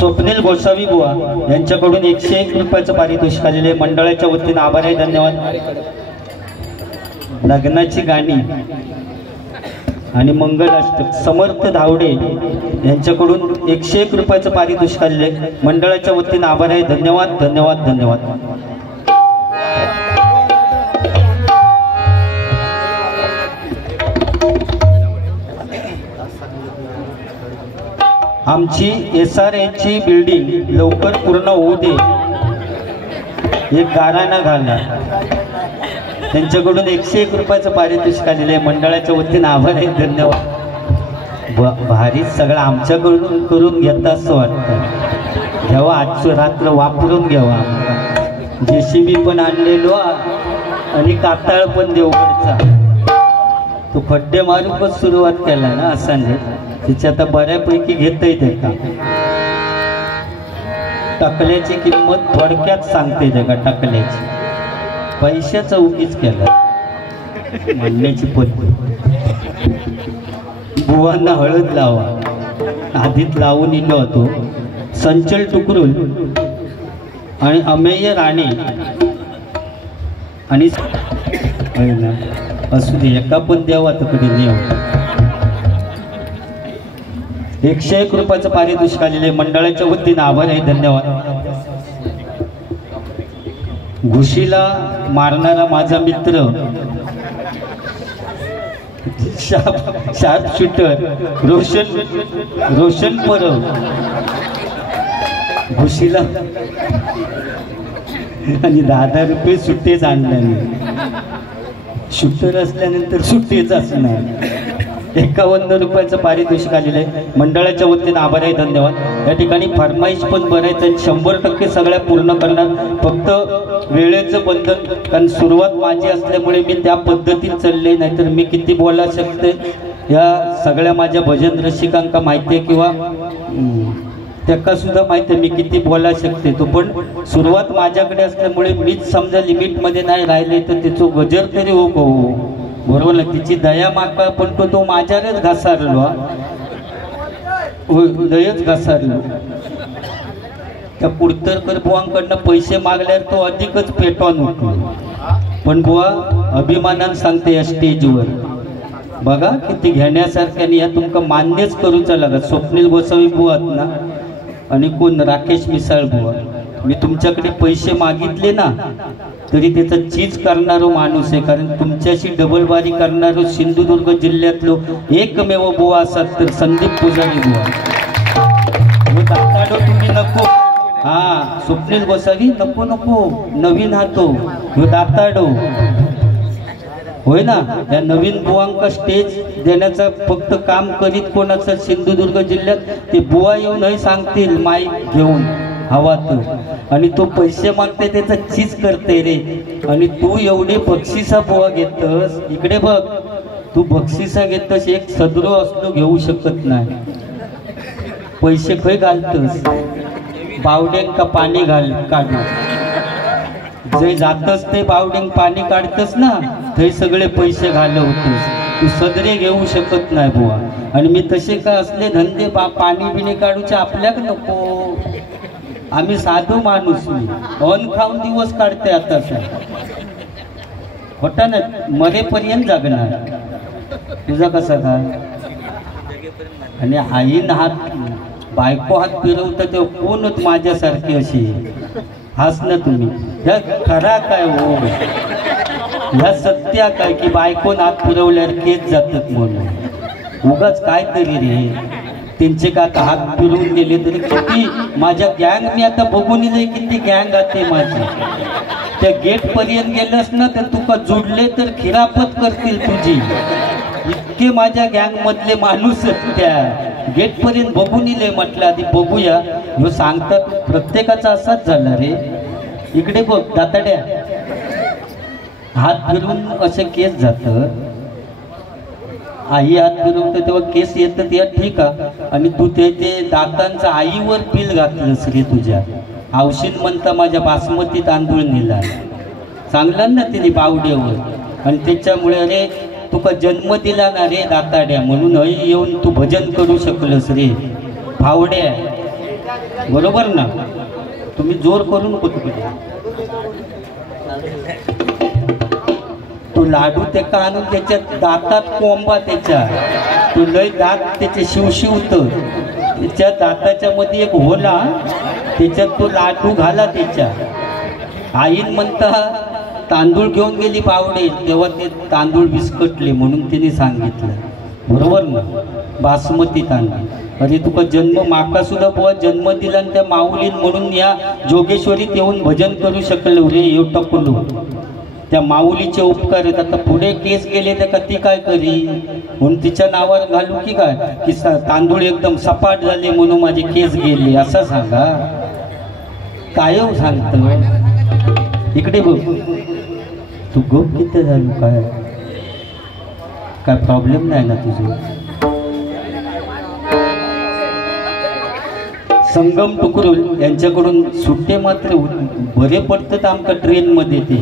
स्वप्नील गोसावी बुवा यांच्याकडून 101 रुपयाचं पारितोषिक आलेले मंडळाच्या वतीने आभार आहे, धन्यवाद। लग्नाची गाणी आणि मंगलाष्टक समर्थ धावडे यांच्याकडून 101 रुपयाचं पारितोषिक आलेले मंडळाच्या वतीने आभार आहे, धन्यवाद धन्यवाद धन्यवाद। आमची SRAची बिल्डिंग लवकर पूर्ण होऊ दे, एक गाराणा घाला। त्यांच्याकडून 101 रुपयाचं पारितोषिक आलेले मंडळाच्या वतीने आभार आहे, धन्यवाद। भारी सगळं आमच्याकडून करून घेता असं वाटतं। घ्यावा आजचं रात्र वापरून घ्यावा। JCB पण आणलेलो आणि काताळ पण देवगडचा तो खड्डे मारून पण सुरुवात केला ना असाने, तिची आता बऱ्यापैकी घेता येते का। टाकल्याची किंमत थोडक्यात सांगते ते का, टाकल्याची पैशाचा उगीच केला म्हणण्याची पद्धत। बुवांना हळद लावा, आधीच लावून इलो होतो। संचल टुकरून आणि अमेय राणे आणि असू दे एका पण द्यावा तिकडे नेऊ। 101 रुपयाचं पारितोषिक आलेले मंडळाच्या वतीने आभार आहे, धन्यवाद। घुशीला मारणारा माझा मित्र शार्प शूटर रोशन परब घुशीला आणि 10,000 रुपये सुट्टेच आणल्याने, शूटर असल्यानंतर सुट्टेच असणार। 51 रुपयाचं पारितोषिक आलेले मंडळाच्या वतीने आभार आहे, धन्यवाद। या ठिकाणी फरमाईश पण भरायचं 100% सगळ्या पूर्ण करणार, फक्त वेळेचं बंधन, कारण सुरुवात माझी असल्यामुळे मी त्या पद्धतीने चालले, नाहीतर मी किती बोला शकते या सगळ्या माझ्या भजन रसिकांका माहिती आहे किंवा त्याका सुद्धा माहिती आहे मी किती बोला शकते। तो पण सुरुवात माझ्याकडे असल्यामुळे मीच समजा लिमिटमध्ये नाही राहिले तर त्याचं गजर तरी हो बरोबर ना, तिची दया मागा पण तो माझ्यावरच घासारलो, लयच घासारलो। त्या पुरतरकर बुवांकडनं पैसे मागल्यावर तो अधिकच पेटवान होतो, पण बुवा अभिमानानं सांगते या स्टेजवर बघा किती घेण्यासारख्या आणि या तुमका मान्यच करूचा लागत। स्वप्नील गोसावी बुवा ना आणि कोण राकेश मिसाळ बुवा, मी तुमच्याकडे पैसे मागितले ना तरी त्याचा चीज करणारो माणूस आहे, कारण तुमच्याशी डबलबारी करणारो सिंधुदुर्ग जिल्ह्यातलो एकमेव बुवा असतात तर संदीप पुजारी बुवा। दाताडो तुम्ही नको, हा स्वप्नील गोसावी नको नको, नवीन हातो दाताडो होय ना। या नवीन बुवांका स्टेज देण्याचा फक्त काम करीत कोणाचं सिंधुदुर्ग जिल्ह्यात ते बुवा येऊनही सांगतील माईक घेऊन हवा तर, आणि तो पैसे मागते त्याचा चीज करते रे। आणि तू एवढे बक्षिसा बुवा घेतस, इकडे बघ तू बक्षिसा घेतस, एक सदरो असलो घेऊ शकत नाही, पैसे खय घालतस बावड्यांका पाणी काढ, जे जातस ते बावड्यांग पाणी काढतस ना ते सगळे पैसे घालवतस, तू सदरे घेऊ शकत नाही बुवा। आणि मी तसे का असले धंदे पाणी बिणी काढूचे आपल्याक नको, आम्ही साधू माणूस, अन्न खाऊन दिवस काढते आता होता ना, मरेपर्यंत जगणार तुझा कसा काय। आणि आईन हात बायको हात फिरवतं तेव्हा कोणच माझ्यासारखी अशी हाच ना तुम्ही, ह्या खरा काय हो, ह्या सत्या काय की बायकोन हात फिरवल्यावर केस जातात म्हणून उगाच काय तरी रे। त्यांचे का आता हात फिरवून गेले तरी किती माझ्या गँग, मी आता बघून येईल किती गँग आते माझी। त्या गेट पर्यंत गेलंस ना तर तुका जुडले तर खिरापत करतील तुझी, इतके माझ्या गँग मधले माणूस त्या गेट पर्यंत बघून येईल। म्हटलं आधी बघूया, ह्यो सांगतात प्रत्येकाचा असाच झाला रे। इकडे बघ दाताड्या, हात फिरवून असे केस जात, आई हात फिरवते तेव्हा केस येतात या ठीक आहे, आणि तू ते दातांचं आईवर पील घातलंस रे तुझ्या, औषध म्हणता माझ्या बासमती तांदूळ नेला चांगला ना तिने बावड्यावर, आणि त्याच्यामुळे अरे तुका जन्म दिला ना रे दाताड्या, म्हणून येऊन तू भजन करू शकलस रे भावड्या। बरोबर ना? तुम्ही जोर करून नको तिकडे. तो लाडू त्याका आणून त्याच्या दातात कोंबा, त्याच्या तो लय दात त्याचे शिवशिवत, त्याच्या दाताच्या मध्ये एक होला, त्याच्यात तो लाडू घाला त्याच्या. आईन म्हणता तांदूळ घेऊन गेली पावडे, तेव्हा ते तांदूळ विस्कटले म्हणून तिने सांगितलं. बरोबर ना? बासमती तांदूळ. अरे तुका जन्म माका सुद्धा बुवा जन्म दिला आणि त्या माऊलीन म्हणून या जोगेश्वरीत येऊन भजन करू शकलो रे. येऊ टकलो त्या माऊलीचे उपकार आहेत. आता पुढे केस गेले तर ती काय करी म्हणून तिच्या नावावर घालू की काय की तांदूळ एकदम सपाट झाले म्हणून माझे केस गेले असं सांगा? काय सांगत इकडे बघ तू गप किती झालो? काय प्रॉब्लेम नाही ना तुझं? संगम टुकरुल यांच्याकडून सुट्टे मात्र बरे पडतात आमच्या ट्रेनमध्ये. ते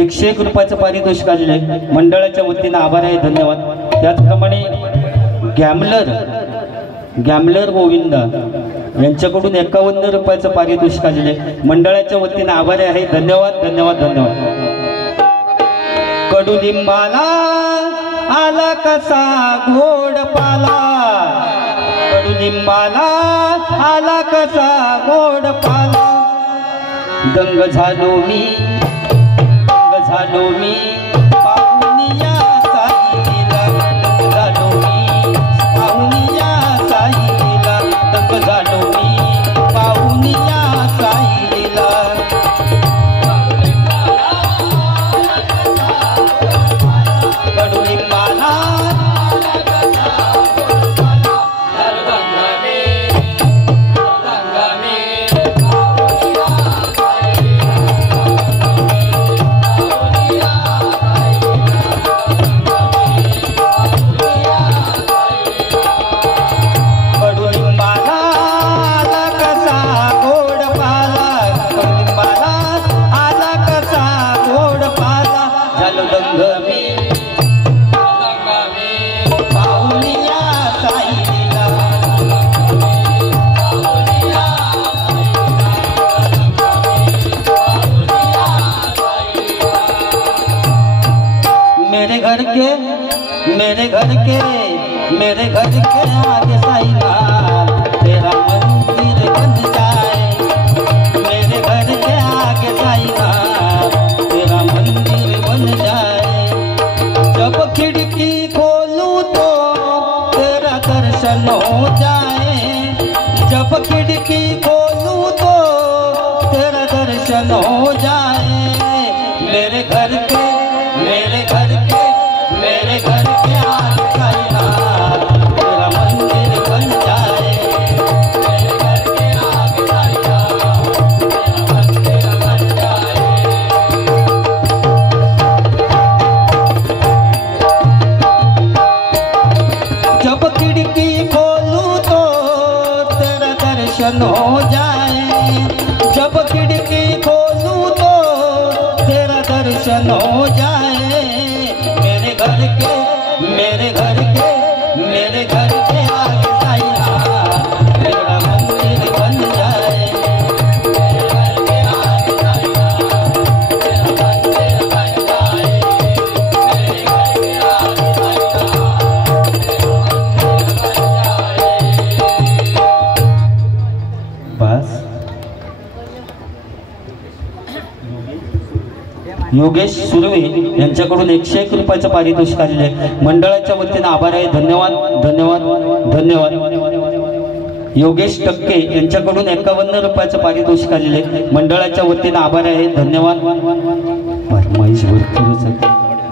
101 रुपयाचं पारितोषिक आलेलं आहे. मंडळाच्या वतीनं आभार आहे, धन्यवाद. त्याचप्रमाणे गॅमलर गोविंदा यांच्याकडून 51 रुपयाचं पारितोषिक आलेलं आहे. मंडळाच्या वतीनं आभार आहे, धन्यवाद धन्यवाद धन्यवाद. कडुलिंबाला आला कसा गोड पाला, कडुलिंबाला आला कसा गोड पाला. दंग झालो मी पाहुनिया साईला, झालो मी पाहुनिया साईला, दंग झालो मी पाहुनिया साईला. कडुलिंबाला मेरे घर के आगे साईनाथ तेरा मंदिर बन जाए, मेरे घर के आगे साईनाथ तेरा मंदिर बन जाए. जब खिड़की खोलूं तो तेरा दर्शन हो जाए, जब खिड़की खोलूं तो तेरा दर्शन हो जाए. मेरे घर के आगे साईनाथ तेरा मंदिर बन जाए, मेरे घर के आगे साईनाथ तेरा मंदिर बन जाए. जब खिड़की खोलूं तो तेरा दर्शन हो जाए, जब खिड़की खोलूं तो तेरा दर्शन हो जाए. मेरे घर के आगे साईनाथ तेरा मंदिर बन जाए, मेरे घर के आगे साईनाथ तेरा मंदिर बन जाए, मेरे घर के आगे साईनाथ तेरा मंदिर बन जाए. बस योगेश सुर्वे यांच्याकडून 101 रुपयाचं पारितोषिक आलेलं आहे. मंडळाच्या वतीनं आभार आहे, धन्यवाद धन्यवाद धन्यवाद. योगेश टक्के यांच्याकडून 51 रुपयाचं पारितोषिक आलेलं आहे. मंडळाच्या वतीनं आभार आहे, धन्यवाद. महेश भरपूरच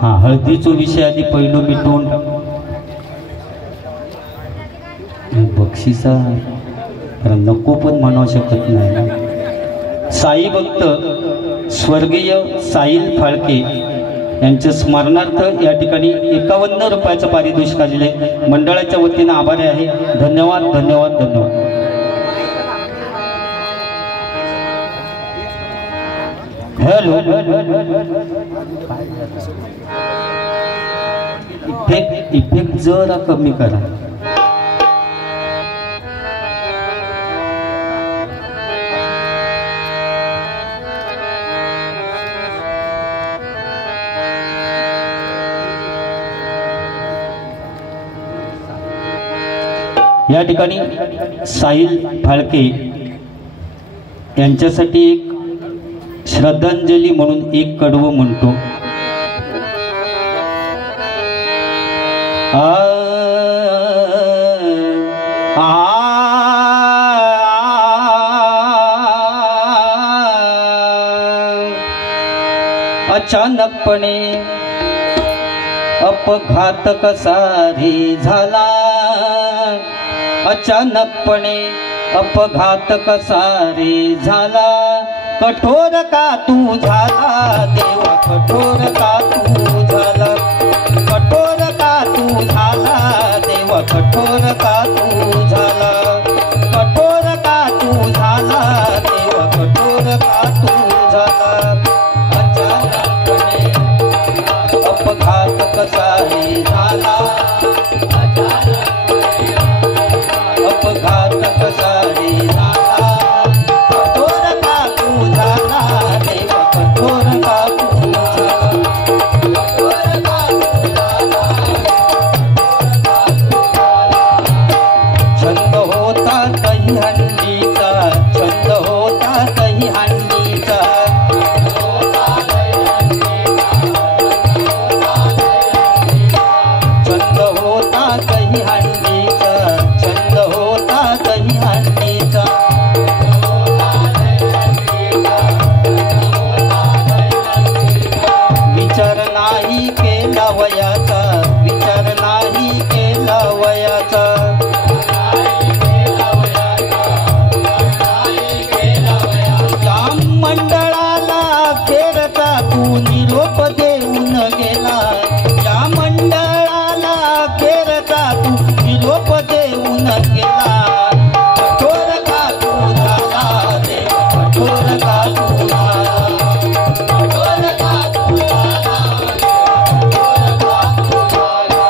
हा हळदीचा विषय आधी पहिलो मिटवून बक्षिसा नको पण म्हणू शकत नाही. साई भक्त स्वर्गीय साहिल फाळके यांच्या स्मरणार्थ या ठिकाणी 51 रुपयाचं पारितोषिक आलेलं आहे. मंडळाच्या वतीनं आभारी आहे, धन्यवाद धन्यवाद धन्यवाद. हॅलो इफेक्ट जरा कमी करा. या ठिकाणी साहिल फाळके यांच्यासाठी एक श्रद्धांजली म्हणून एक कडवं म्हणतो. अचानकपणे अपघात कसा रे झाला, अचानकपणे अपघात कसा रे झाला, कठोर का तू झाला देवा, कठोर का तू झाला, कठोर का तू झाला देवा, कठोर का तू झाला, कठोर का तू झाला देवा, कठोर का तू झाला. अचानकपणे अपघात कसा रे झाला, अपघात कसा रे झाला, कठोर का तू झाला देवा, कठोर का तू झाला, कठोर का तू झाला, छंद होता कही हंडीचा, छंद होता कही हंडीचा, छंद होता कही हंडीचा, छंद होता कही हंडीचा, विचार नाही केला वयाचा, विचार नाही केला वयाचा, या मंडळाला अखेरचा तू निरोप देऊन गेला, या मंडळाला अखेरचा तू निरोप देऊन गेला, कठोर का तू झाला देवा, कठोर का तू झाला, कठोर का तू झाला, कठोर का तू झाला.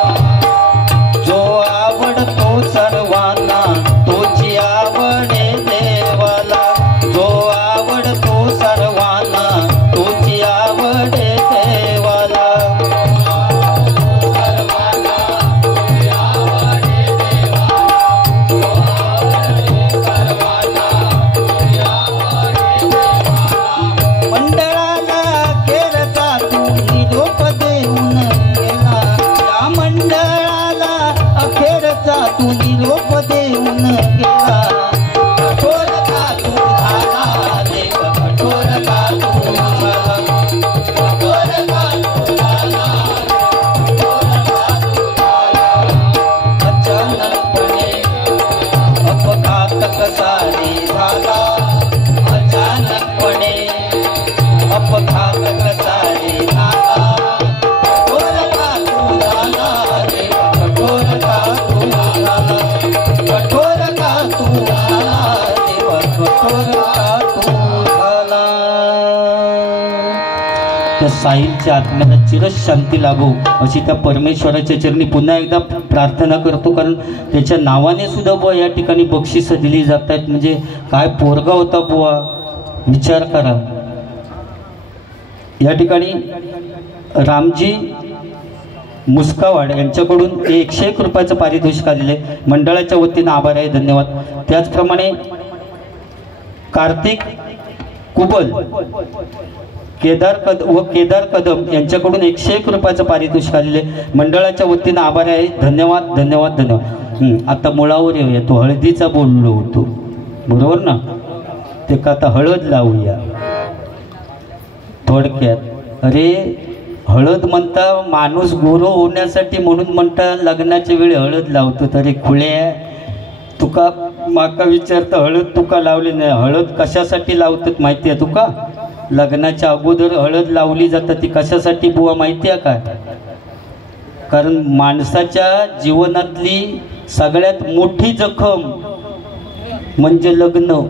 जो आवडतो सर्वांना तोची आवडे देवाला, जो आवडतो सर्वांना तोची आवडे देवाला, मंडळाला अखेरचा तू निरोप देऊन गेला, या मंडळाला अखेरचा तू निरोप देऊन गेला, कठोर का तू झाला देवा, कठोर का तू झाला, कठोर का तू झाला, कठोर का तू झाला. अचानकपणे अपघात कसा रे झाला, अचानकपणे अपघात कसा रे झाला, कठोर का तू झाला देवा, कठोर का तू झाला, कठोर का तू झाला देवा, कठोर का तू झाला. त्या साहिलच्या आत्म्याला चिरच शांती लाभो अशी त्या परमेश्वराच्या चरणी पुन्हा एकदा प्रार्थना करतो. कारण त्याच्या नावाने सुद्धा बुवा या ठिकाणी बक्षिसं दिली जात आहेत. म्हणजे काय पोरगा होता बुवा, विचार करा. या ठिकाणी रामजी मुस्कावाड यांच्याकडून 101 रुपयाचं पारितोषिक आलेले मंडळाच्या वतीनं आभार आहे, धन्यवाद. त्याचप्रमाणे कार्तिक कुबल केदार कदम यांच्याकडून 101 रुपयाचं पारितोषिक आलेले मंडळाच्या वतीनं आभार आहे, धन्यवाद धन्यवाद धन्यवाद. आता मुळावर येऊया. तो हळदीचा बोललो होतो बरोबर ना, ते का आता हळद लावूया थोडक्यात. अरे हळद म्हणता माणूस गोरो होण्यासाठी म्हणून म्हणता लग्नाच्या वेळी हळद लावतो. तरी खुळ्या तुका माका विचारतं हळद तुका लावली नाही. हळद कशासाठी लावतात माहिती आहे तुका? लग्नाच्या अगोदर हळद लावली जातात. ती कशासाठी बुवा माहिती आहे काय? कारण माणसाच्या जीवनातली सगळ्यात मोठी जखम म्हणजे लग्न.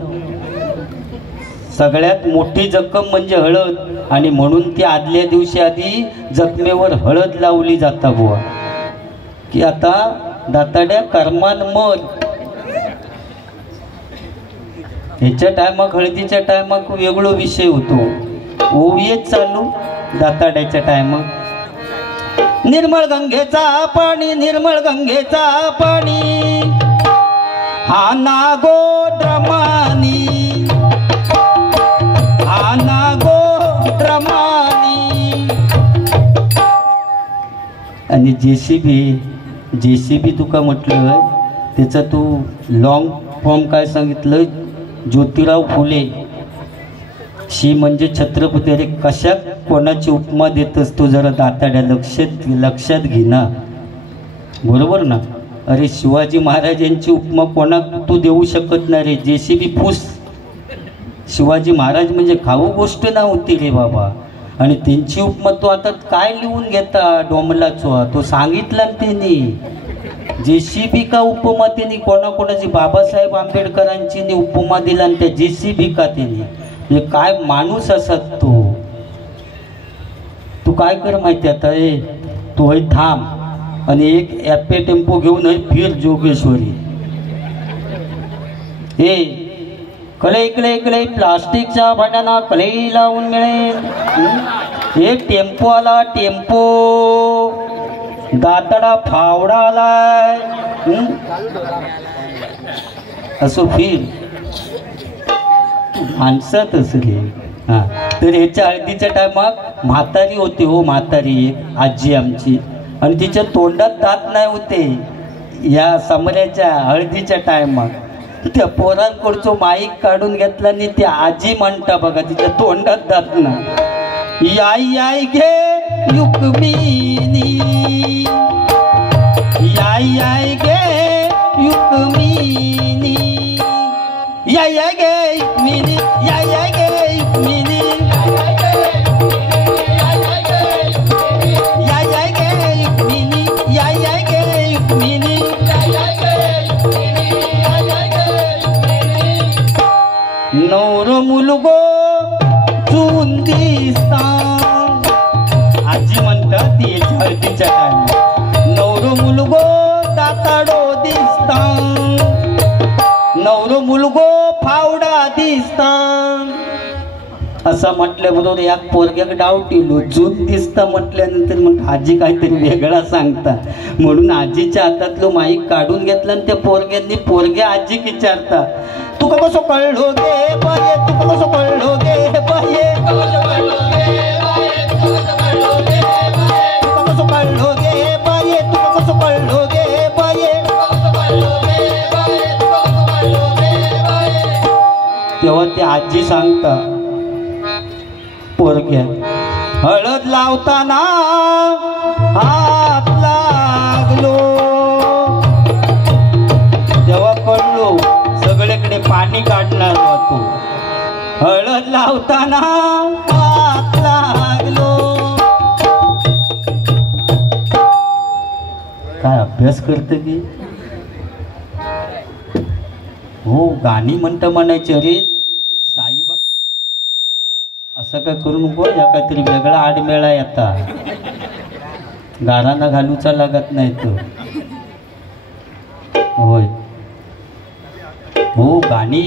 सगळ्यात मोठी जखम म्हणजे हळद, आणि म्हणून ती आदल्या दिवशी आधी जखमेवर हळद लावली जाता बुवा. की आता दाताड्या कर्मान मन ह्याच्या टायमाक हळदीच्या टायमाक वेगळो विषय होतो. ओवियच चालू दाताड्याच्या टायमाक निर्मळ गंगेचा पाणी, निर्मळ गंगेचा पाणी, आना गो ड्रमानी, आना गो ड्रमानी. आणि जेसीबी तुका म्हटलं त्याचा तू लॉंग फॉर्म काय सांगितलं, ज्योतिराव फुले. शी म्हणजे छत्रपती. अरे कशा कोणाची उपमा देतस तू, जरा दाताड्या लक्षात घे ना, बरोबर ना. अरे शिवाजी महाराज यांची उपमा कोणा तू देऊ शकत नाही रे. जेसीबी फूस. शिवाजी महाराज म्हणजे खाऊ गोष्ट नव्हती रे बाबा. आणि त्यांची उपमा तू आता काय लिहून घेता डोमलाचो, तो सांगितला त्यांनी. जेसीबी का उपमा त्यांनी कोणाकोणाची, बाबासाहेब आंबेडकरांची उपमा दिला आणि त्या जेसीबी का त्यांनी. म्हणजे काय माणूस असत तू काय कर माहिती आता, तू हे थांब आणि एक ॲपे टेम्पो घेऊन फिर जोगेश्वरी. इकडे प्लास्टिकच्या भांड्याना कलई लावून मिळेल. एक टेम्पो आला, टेम्पो दातडा फावडा आलाय. असो फिर माणसात असले. हां, तर ह्याच्या हळदीच्या टायमात म्हातारी होती हो, म्हातारी एक आजी आमची, आणि तिच्या तोंडात दात नाही होते या समऱ्याच्या हळदीच्या टायमात. त्या पोरांकडचं माईक काढून घेतला आणि त्या आजी म्हणता बघा तिच्या तोंडात दात ना, याय याय घे युकमिनी, याय याय घे युकमिनी, याय याय घे युकमिनी, याय याय घे युकमिनी, याय याय घे युकमिनी, याय याय घे युकमिनी. नवर मुलगो चून दिसता, आजी म्हणतात ती हळदीच्या टायमात. नवर मुलगो दाताडो दिसता, नवर मुलगो फावडा दिसता. असं म्हटल्याबरोबर या पोरग्याक डाऊट येलो. चून दिसता म्हटल्यानंतर मग आजी काहीतरी वेगळा सांगता, म्हणून आजीच्या हातातलं माईक काढून घेतलं आणि त्या पोरग्यांनी पोरग्या आजी विचारता, तुका कसं कळलो गे बाये, तुका कसं कळलो गे बाये, तुका कसं कळलो गे बाये, तुका कसं कळलो गे बाये, तुका कसं कळलो गे बाये. तेव्हा ते आजी सांगता पोरग्या, हळद लावताना हात लागलो. तेव्हा कळलो सगळीकडे पाणी काढणार होतो. हळद लावताना हात लागलो. काय अभ्यास करते की हो, गाणी म्हणता म्हणायचे. अरे साईबा असं काय करू नको, या काहीतरी वेगळा आडमेळा येता, गारांना घालूचा लागत नाही तो. होय हो, गाणी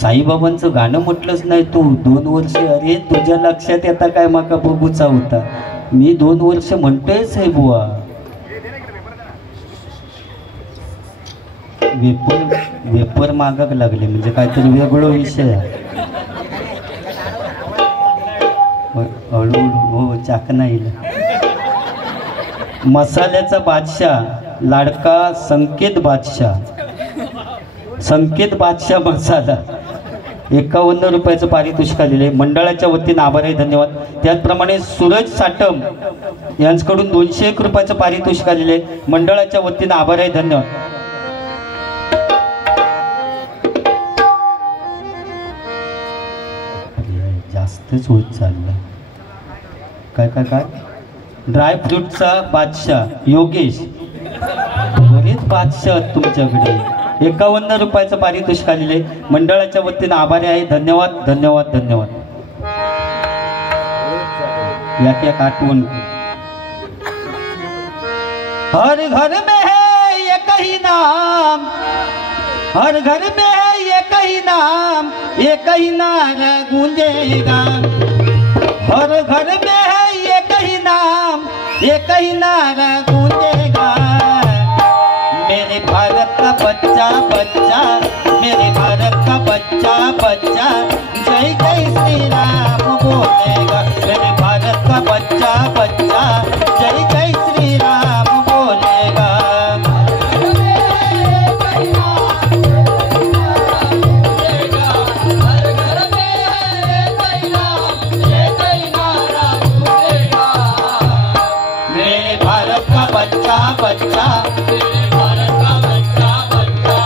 साईबाबांचं गाणं म्हटलंच नाही तू 2 वर्ष. अरे तुझ्या लक्षात येता काय माका बघूचा होता, मी 2 वर्ष म्हणतोयच आहे बुवा. वेपर मागाक लागले म्हणजे काहीतरी वेगळा विषय आहे. हळूहळू हो, चाकणा येईल. मसाल्याचा बादशाह, लाडका संकेत बादशाह, संकेत बादशाह मसाला 51 रुपयाचं पारितोषिक आलेले मंडळाच्या वतीने आभार आहे, धन्यवाद. त्याचप्रमाणे सूरज साटम यांच्याकडून 201 रुपयाचं पारितोषिक आलेले मंडळाच्या वतीने आभार आहे, धन्यवाद. जास्तच होत चाललं. काय काय काय ड्रायफ्रूटचा बादशाह योगेश, बरेच बादशाह तुमच्याकडे. 51 रुपयाचं पारितोषिक आलेले मंडळाच्या वतीने आभारी आहे, धन्यवाद धन्यवाद धन्यवाद. या आठवण. हर घर में है एक ही नाम, हर घर में है एक ही नाम, एक ही नारा गूंजेगा. हर घर में है एक ही नाम, एक ही नारा गूंजेगा. मेरे भारत का बच्चा बच्चा बोलेगा, मेरे भारत का बच्चा बच्चा जय जय श्री राम बोलेगा। मेरे भारत का बच्चा बच्चा, मेरे भारत का बच्चा बच्चा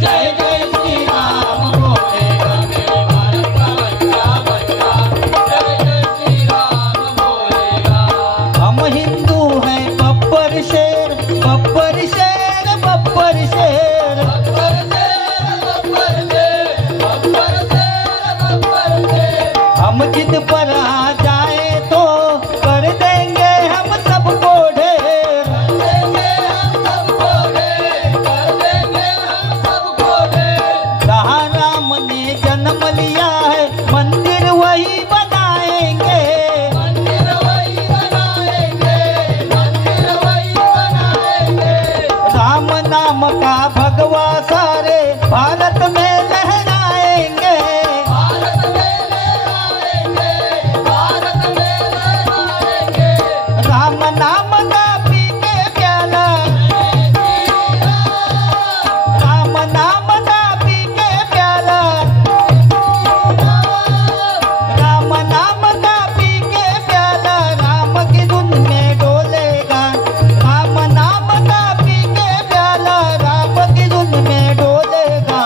जय जय श्री राम बोलेगा, मेरे भारत का बच्चा बच्चा जय जय श्री राम बोलेगा। हम हिंदू हैं बब्बर शेर बब्बर शेर बब्बर शेर, बब्बर शेर बब्बर शेर बब्बर शेर बब्बर शेर। हम जिद पर आ जाए तो कर देंगे हम सबको ढेर, कर देंगे हम सबको ढेर, कर देंगे हम सबको ढेर। जहाँ राम ने जन्म लिया है मंदिर वही बनाएंगे, मंदिर वही बनाएंगे, मंदिर वही बनाएंगे। राम नाम का भगवा सारे भारत में लहराएंगे, भारत में लहराएंगे, भारत में लहराएंगे। राम नाम का पी के प्याला, राम नाम का पी के प्याला, राम नाम का पी के प्याला राम की धुन में डोलेगा, राम नाम का पी के प्याला राम की धुन में डोलेगा।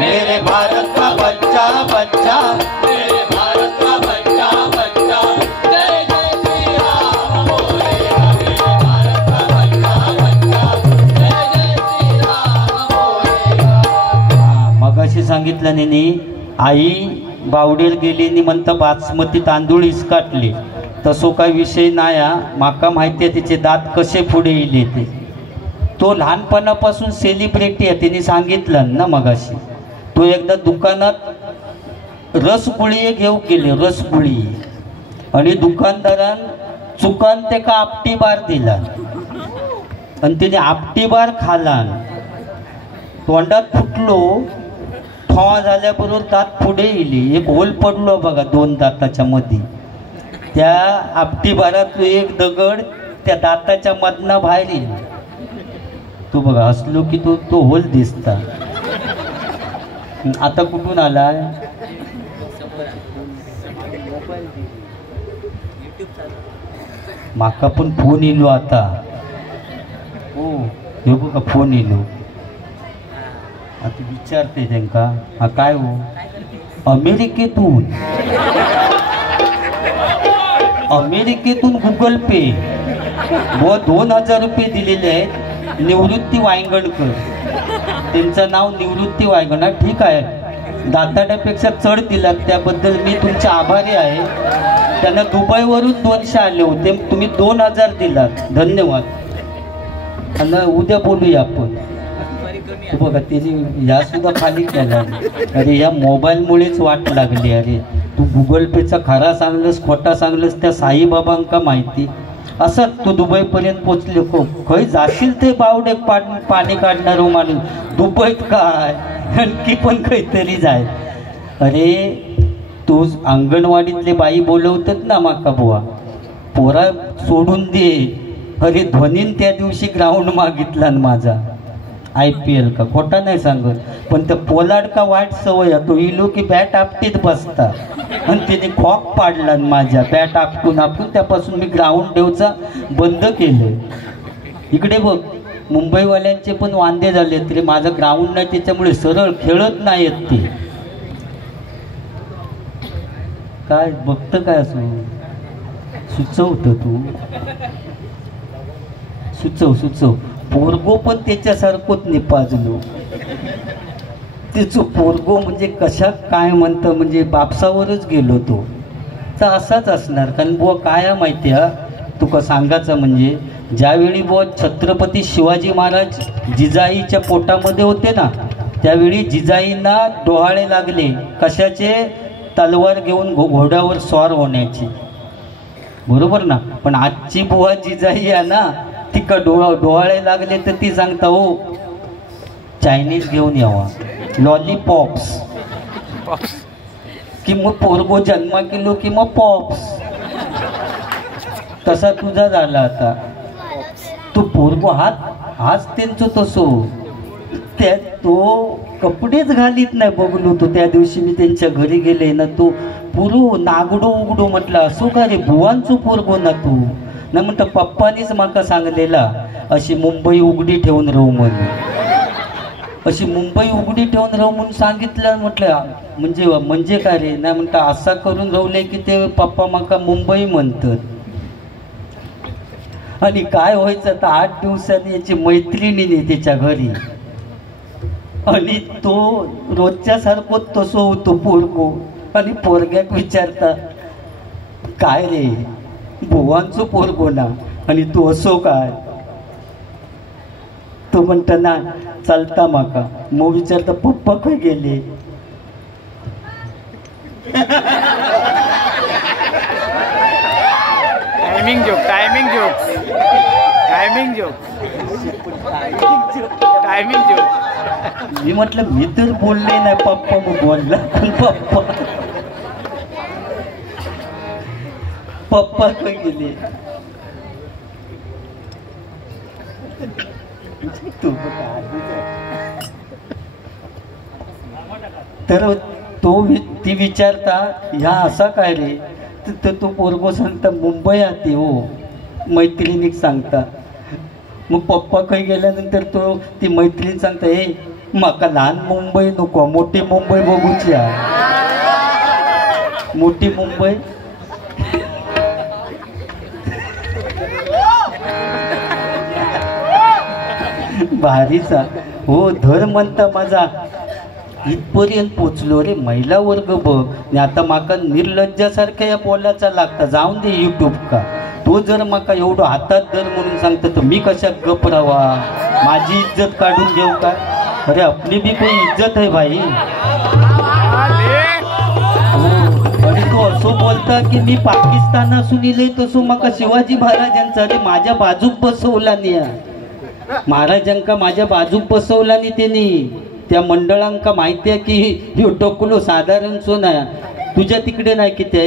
मेरे भारत का बच्चा बच्चा, मेरे भारत का बच्चा बच्चा जय जय श्री राम बोलेगा, मेरे भारत का बच्चा बच्चा जय जय श्री राम बोलेगा। मगाशी सांगितलं नेनी आई बावडेर गेली आणि म्हणता बासमती तांदूळ इसकाटले, तसो काय विषय नाही हा। माका माहिती आहे तिचे दात कसे पुढे येले ते, तो लहानपणापासून सेलिब्रिटी आहे, तिने सांगितलं ना मगाशी। तो एकदा दुकानात रसगुळी घेऊ गेले रसगुळी, आणि दुकानदारान चुकान ते का आपटी बार दिला आणि तिने आपटी बार खाला, तोंडात फुटलो, ठॉ झाल्याबरोबर दात पुढे येली, एक होल पडलो बघा दोन दाताच्या मध्ये। त्या आपटी बारात एक दगड त्या दाताच्या मधना बाहेर येईल, तू बघा हसलो की तो होल दिसता। आता कुठून आलाय? माका पण फोन येलो आता, हो हे बघा फोन येलो। आता विचारते त्यांका हा काय हो, अमेरिकेतून, अमेरिकेतून गुगल पे व 2000 रुपये दिलेले आहेत निवृत्ती वायंगणकर, त्यांचं नाव निवृत्ती वायंगण। ठीक आहे, दाताड्यापेक्षा चढ दिलात त्याबद्दल मी तुमचे आभारी आहे। त्यांना दुबईवरून 200 आले होते, तुम्ही 2000 दिलात, धन्यवाद। आणि उद्या बोलूया आपण। तू बघा तिने या सुद्धा खाली केला, अरे या मोबाईलमुळेच वाट लागली। अरे तू गुगल पेचा खरा सांगलंस खोटा सांगलंस त्या साईबाबांका माहिती। असं तू दुबईपर्यंत पोचले, खय जाशील ते बावडे पाणी काढणार हो माणूस, दुबईत काय आणखी पण काहीतरी जाय। अरे तू अंगणवाडीतले बाई बोलवतात ना माका बुवा, पोरा सोडून दे। अरे धोनीन त्या दिवशी ग्राउंड मागितला माझा IPL का, खोटा नाही सांगत, पण त्या पोलाड का वाईट सवय आहे, तो इलो की बॅट आपटीत बसता आणि त्याने खॉक पाडला माझ्या बॅट आपटून आपटून, त्यापासून मी ग्राउंड देवचा बंद केलं। इकडे बघ मुंबईवाल्यांचे पण वांदे झाले तरी माझं ग्राउंड नाही, त्याच्यामुळे सरळ खेळत नाहीत ते। काय बघतं काय असं सुचवतं तू, सुचव पोरगो पण त्याच्यासारखंच निपाजलो। तिचं पोरगो म्हणजे कशा काय म्हणतं, म्हणजे बापसावरच गेलो तो, तर असाच असणार। कारण बुवा काय माहिती आहे तुका सांगायचं, म्हणजे ज्यावेळी बुवा छत्रपती शिवाजी महाराज जिजाईच्या पोटामध्ये होते ना, त्यावेळी जिजाईंना डोहाळे लागले कशाचे, तलवार घेऊन घोड्यावर स्वार होण्याची, बरोबर ना। पण आजची बुवा जिजाई आहे ना, ती का डोहाळे लागले तर ती सांगता हो चायनीज घेऊन यावा, लॉलीपॉप्स की मग पोरगो जन्मा केलो की मग पॉप्स तसा तुझा झाला आता. तो पोरगो हाच त्यांचं तसो त्या तो कपडेच घालीत नाही बघलो. तो त्या दिवशी मी त्यांच्या घरी गेले ना, तो पुरो नागडो उघडो म्हटलं असो का रे बुवांचो पोरगो ना तू ना. म्हणतं पप्पानीच माका सांगलेला अशी मुंबई उघडी ठेवून राहू म्हणून, अशी मुंबई उघडी ठेवून राहू म्हणून सांगितलं. म्हटलं म्हणजे काय रे. नाही म्हणता असा करून राहले की ते पप्पा माका मुंबई म्हणतात. आणि काय व्हायचं तर 8 दिवसांनी याची मैत्रिणी नाही त्याच्या घरी आणि तो रोजच्या सारखं तसं होतो पोरगो. आणि पोरग्याक विचारता काय रे बुवांचो पोरगो ना आणि तू असो काय. तो म्हणता ना चालता माका. मग विचारता पप्पा खंय गेले. टायमिंग जोक मी म्हटलं मी तर बोलले नाही पप्पा. मग बोलला पण पप्पा खंय गेले. तर ती विचारता ह्या असा काय रे. तर तो पोरगो सांगता मुंबई आते हो मैत्रिणीक सांगता. मग पप्पा खंय गेल्यानंतर ती मैत्रीण सांगता हे माका लहान मुंबई नको मोठी मुंबई बघूची आहे. मोठी मुंबई भारीचा हो धर म्हणता माझा इथपर्यंत पोचलो रे. महिला वर्ग बघ. आणि आता माका निर्लज्जासारख्या या बोलायचा लागता. जाऊन दे युट्यूब का. तो जर माका एवढं हातात धर म्हणून सांगतो तर मी कशा गप राहावा. माझी इज्जत काढून घेऊ का. अरे आपली भी कोई इज्जत आहे भाई. आणि तो असो बोलता की मी पाकिस्तान असून इले तसो माका शिवाजी महाराजांचा अरे माझ्या बाजूक बसवला नाही. महाराजांका माझ्या बाजूक बसवला नाही त्यांनी. त्या मंडळांका माहिती आहे की ह्यो टोकलो साधारण सोना तुझ्या तिकडे नाही की ते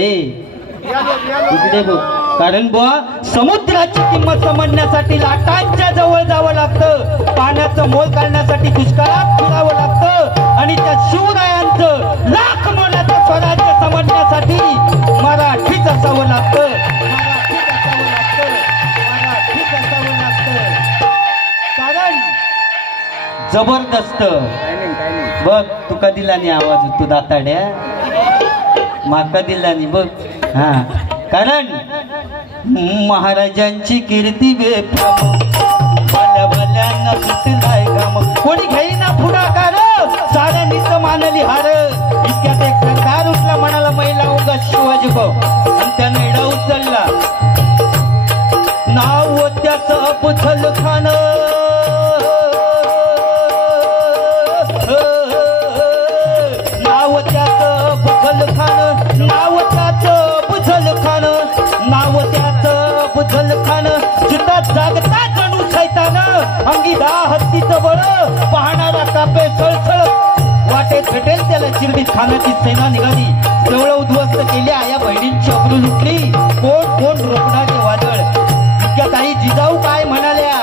इकडे बघ. कारण बुवा समुद्राची किंमत समजण्यासाठी लाटांच्या जवळ जावं लागतं. पाण्याचं मोल काढण्यासाठी दुष्काळात फिरावं लागतं. आणि त्या शिवरायांचं लाख मोलाचं स्वराज्य समजण्यासाठी मराठीच असावं लागतं. कारण जबरदस्त बघ तुका दिला नाही आवाज तू दाताड्या माका दिला नाही बघ. हा कारण महाराजांची कीर्ती बेफाम भल्या भल्यांना सुटलाय काम. कोणी घेईना पुढाकार साऱ्यांनीच मानली हार. इतक्यात एक सरकार उठला म्हणाला महिला उगा शिवाजी भाऊ. आणि त्यानं एडा उचलला नाव त्याचं अफजल खान. नाव त्याचं अफजल खान. नाव त्याचं अफजल खान. नाव त्याचं अफजल खान. जिथं जागता जणू सैतान. अंगी 10 हत्तीचं बळ पाहणारा कापे सळसळ. वाटेत भेटेल त्याला चिरडीत खानाची सेना निघाली. तेवढं उद्ध्वस्त केली आया बहिणींची अब्रू लुटली. कोण रोपणाचे वादळ. इतक्यात आई जिजाऊ काय म्हणाल्या.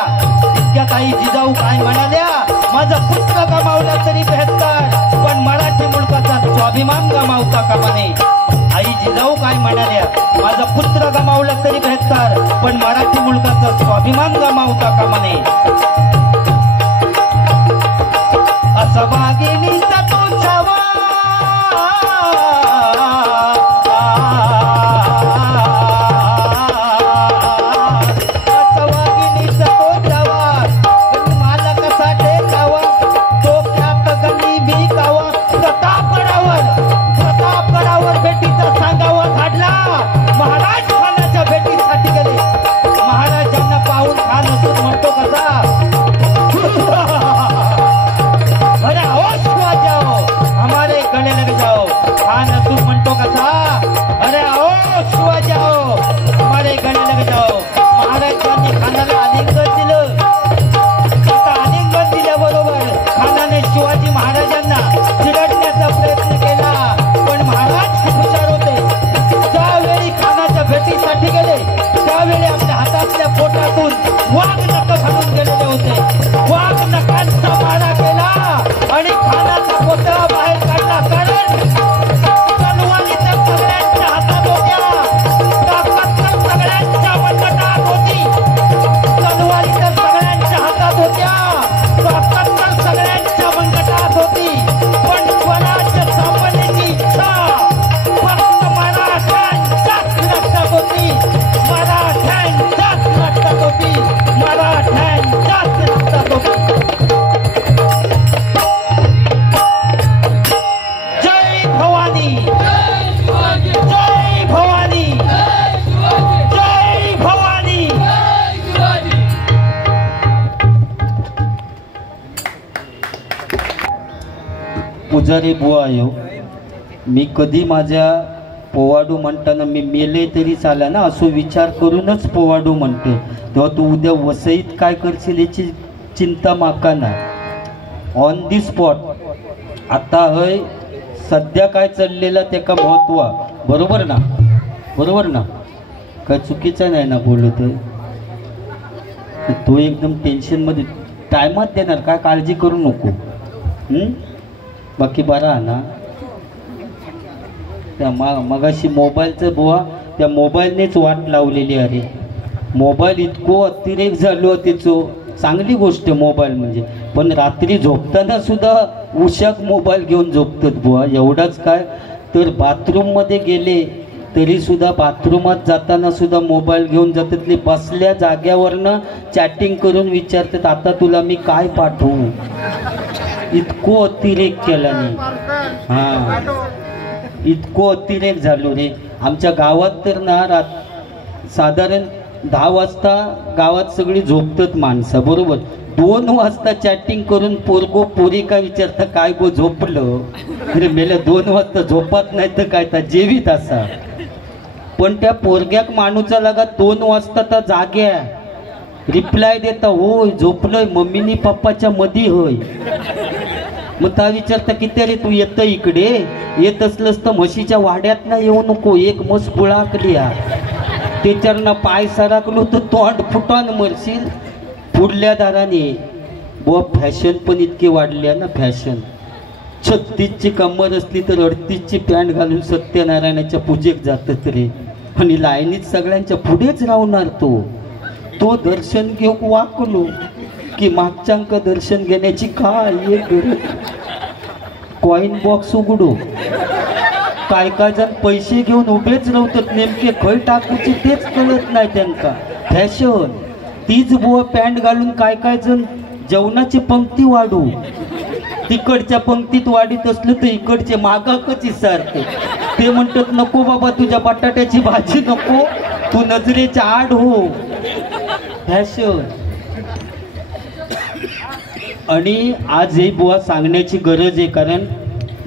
इतक्यात आई जिजाऊ काय म्हणाल्या. माझा पुत्र गमावला तरी बेहत्तर पण मराठी मुलकाचा स्वाभिमान गमावता कामा नये. आई जिजाऊ काय म्हणाल्या. माझा पुत्र गमावला तरी बेहत्तर पण मराठी मुलकाचा स्वाभिमान गमावता कामा नये. असा वाघिणीचा तो छावा. असा वाघिणीचा तो छावा. मला कसा टेकावा. डोक्यात गणी भिकावा. प्रतापगडावर भेटीचा सांगावा धाडला. महाराज खानाच्या भेटीसाठी गेले. महाराजांना पाहून खान असून म्हणतो कसा अरे अहो कोतळा बाहेर काढला कारण तलवारी तर सगळ्यांच्या हातात होत्या, ताकद तर सगळ्यांच्या मनगटात होती. तलवारी तर सगळ्यांच्या हातात होत्या, ताकद तर सगळ्यांच्या मनगटात होती. पण स्वराज्य स्थापनेची इच्छा फक्त मराठ्यांच्याच रक्तात होती, मराठ्यांच्याच रक्तात होती, मराठ्यांच्याच रक्तात होती. जय भवानी, जय भवानी, जय भवानी. पुजारी बुवा आयो, मी कधी माझ्या पोवाडू म्हणताना मी मेले तरी चाला ना असो विचार करूनच पोवाडू म्हणतो. तेव्हा तू उद्या वसईत काय करशील याची चिंता माका ना. ऑन दी स्पॉट आता हय सध्या काय चाललेलं त्याका महत्व, बरोबर ना, बरोबर ना, काय चुकीचं नाही ना बोलत आहे. तो एकदम टेन्शनमध्ये टायमात देणार, काय काळजी करू नको. बाकी बरा ना. त्या मगाशी मोबाईलचं बुवा त्या मोबाईलनेच वाट लावलेली. अरे मोबाईल इतको अतिरेक झालो त्याचो, चांगली गोष्ट मोबाईल म्हणजे, पण रात्री झोपताना सुद्धा उशाक मोबाईल घेऊन झोपतात बुवा. एवढाच काय तर बाथरूममध्ये गेले तरी सुद्धा बाथरूमात जाताना सुद्धा मोबाईल घेऊन जातात. बसल्या जाग्यावरनं चॅटिंग करून विचारतात आता तुला मी काय पाठवू. इतको अतिरेक केला नाही. हां इतको अतिरेक झालो रे. आमच्या गावात तर ना साधारण 10 वाजता गावात सगळी झोपतात माणसं, बरोबर. 2 वाजता चॅटिंग करून पोरगो पोरी काय विचारता काय गो झोपलं. अरे मेल्या 2 वाजता झोपत नाही तर काय तर जेवीत असा. पण त्या पोरग्याक माणूचा लागा 2 वाजता तर जाग्या रिप्लाय देता होय झोपलोय मम्मीनी पप्पाच्या मधी होय. मग त्या विचारता किती रे तू येतं इकडे, येत असलंस तर म्हशीच्या वाड्यात ना येऊ नको. एक म्हस बुळाकली त्याच्यावरनं पाय सरकलो तर तोंड फुटान मरशील. पुढल्या दाराने बुवा फॅशन पण इतकी वाढली आहे ना. फॅशन 36ची कमर असली तर 38ची पॅन्ट घालून सत्यनारायणाच्या पूजेक जातात रे. आणि लाईनीत सगळ्यांच्या पुढेच राहणार. तो दर्शन घेऊ वाकलो की मागच्यांक दर्शन घेण्याची काय एक कॉईन बॉक्स उघडू. काय काय जण पैसे घेऊन उभेच राहतात, नेमके खय टाकूची तेच कळत नाही त्यांना. फॅशन तीच बुवा पॅन्ट घालून काय काय जण जेवणाची पंक्ती वाढू. तिकडच्या पंक्तीत वाढीत असलं तर इकडचे मागाकच सारखे. ते म्हणतात नको बाबा तुझ्या बटाट्याची भाजी नको, तू नजरेच्या आड हो. फॅशन. आणि आज हे बुवा सांगण्याची गरज आहे, कारण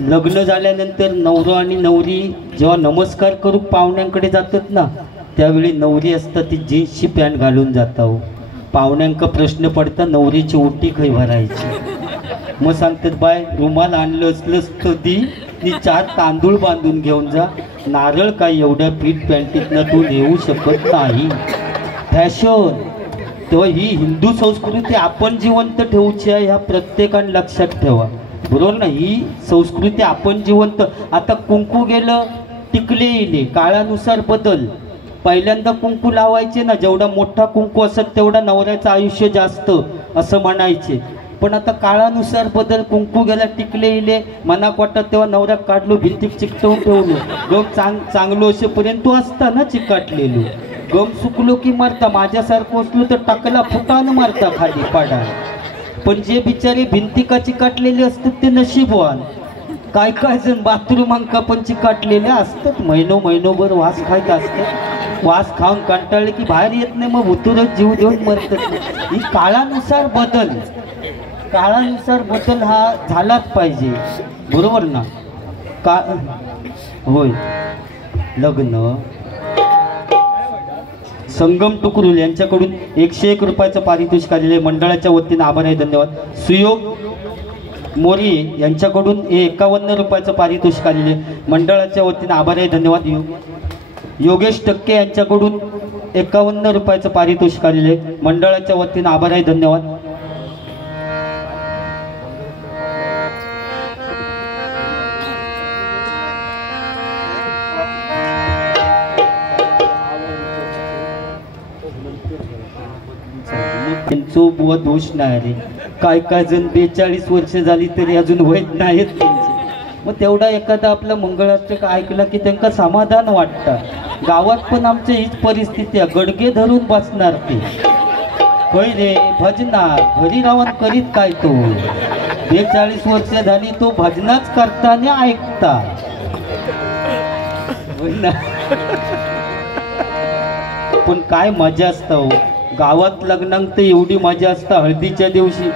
लग्न झाल्यानंतर नवरा आणि नवरी जेव्हा नमस्कार करू पाहुण्यांकडे जातात ना, त्यावेळी नवरी असतात ती जीन्सची पॅन्ट घालून जाता. हो पाहुण्यांका प्रश्न पडता नवरीची ओटी खै भरायची. मग सांगतात बाय रुमाल आणलं असलंच कधी ती 4 तांदूळ बांधून घेऊन जा. नारळ काय एवढ्या पीठ पॅन्टीतनं तू नेऊ शकत नाही. फॅशन. तेव्हा ही हिंदू संस्कृती आपण जिवंत ठेवूची आहे, ह्या प्रत्येकाने लक्षात ठेवा, बरोबर ना. ही संस्कृती आपण जिवंत. आता कुंकू गेलं टिकले येले, काळानुसार बदल. पहिल्यांदा कुंकू लावायचे ना, जेवढा मोठा कुंकू असत तेवढा नवऱ्याचं आयुष्य जास्त असं म्हणायचे. पण आता काळानुसार बदल. कुंकू गेला टिकले येले मनाक वाटत तेव्हा नवऱ्याक काढलो भिंतीक चिकटवून ठेवलो. गम चांगलो असेपर्यंत तू असता ना चिकाटलेलो. गम सुकलो की मारता. माझ्यासारखं असलो तर टाकला फुटानं मारता खाली पाडा. पण जे बिचारे भिंतिका चिकाटलेले असतात ते नशीबवान. काय काय जण बाथरूमांका पण चिकाटलेले असतात. महिनोभर वास खायत असतात. वास खाऊन कंटाळले की बाहेर येत नाही, मग उतरच जीव देऊन मरतात. ही काळानुसार बदल. काळानुसार बदल हा झालाच पाहिजे, बरोबर ना. का होय. लग्न संगम टुकरुल यांच्याकडून 101 रुपयाचं पारितोषिक आलेले मंडळाच्या वतीने आभार आहे, धन्यवाद. सुयोग मोरी यांच्याकडून 51 रुपयाचं पारितोषिक आलेले मंडळाच्या वतीने आभार आहे, धन्यवाद. योगेश टक्के यांच्याकडून 51 रुपयाचं पारितोषिक आलेले मंडळाच्या वतीने आभार आहे, धन्यवाद. असो बुवा दोष नाही रे. काय काय जण 42 वर्ष झाली तरी अजून वैध नाहीत त्यांचे. मग तेवढा एखादा आपला मंगळाष्टक ऐकला की त्यांना समाधान वाटतं. गावात पण आमची हीच परिस्थिती आहे. गडगे धरून बसणार ते होय रे भजनार घरी राहून करीत काय तो 42 वर्ष झाली तो भजनाच करताना ऐकता होय ना. पण काय मजा असतं हो गावात लग्नात तर एवढी मजा असतं. हळदीच्या दिवशी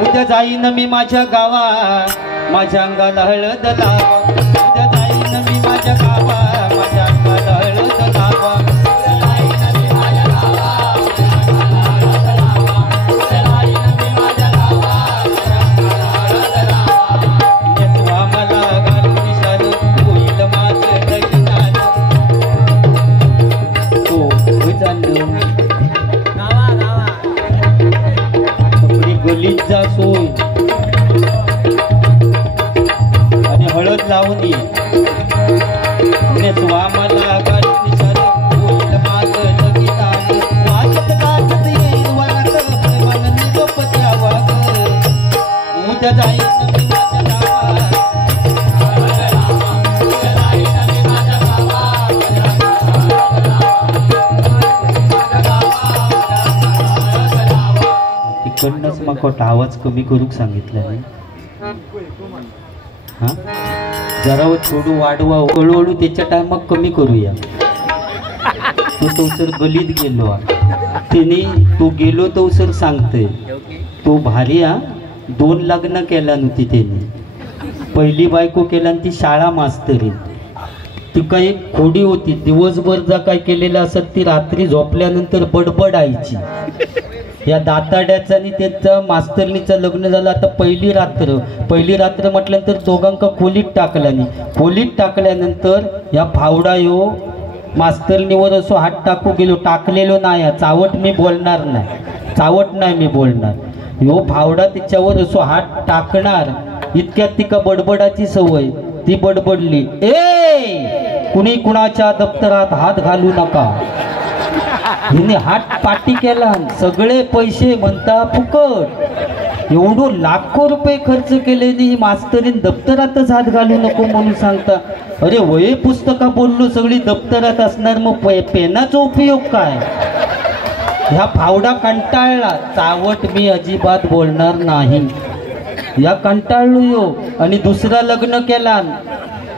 उद्या जाईन मी माझ्या गावा माझ्या अंगाला हळद लावा. उद्या जाईन मी माझ्या गावा माझ्या अंगाला हळद लावा. नेसवा मला घालून शाल होईल माझं लगीनान. तो जाणलं गलीत जा सोय आणि हळद लावून ये. नेसवा मला घालून शाल होईल माझं लगीनान. वाजत गाजत येईल वरात प्रेमानं निरोप द्यावा ग. उद्या जाईन मी माझ्या गावात. तिकडनंच मग आवाज कमी करूक सांगितलं नाही. हा जरा थोडं वाढवा हळूहळू त्याच्या टायमात कमी करूया. तो सर गलीत गेलो त्याने तो गेलो तो सर सांगतोय तो भारी हा 2 लग्न केला नव्हती त्याने. पहिली बायको केला आणि ती शाळा मास्तरी. ती काही खोडी होती दिवसभर जा काय केलेलं असत ती रात्री झोपल्यानंतर बडबडायची. या दाताड्याचा आणि त्याचा मास्तरनीचं लग्न झालं. आता पहिली रात्र म्हटल्यानंतर दोघांका खोलीत टाकला नाही. खोलीत टाकल्यानंतर या फावडा यो मास्तरनीवर असो हात टाकू गेलो टाकलेलो नाही. चावट मी बोलणार नाही. यो फावडा तिच्यावर असो हात टाकणार इतक्यात तिका बडबडाची सवय. ती बडबडली ए कुणी कुणाच्या दप्तरात हात घालू नका. हिने हात पाटी केला. सगळे पैसे म्हणता फुकट. एवढं लाखो रुपये खर्च केले ही मास्तरीन दप्तरातच हात घालू नको म्हणून सांगता. अरे वये पुस्तका बोललो सगळी दप्तरात असणार मग पेनाचा उपयोग काय. ह्या फावडा कंटाळला. चावट मी अजिबात बोलणार नाही. या कंटाळलो यो आणि दुसरा लग्न केला.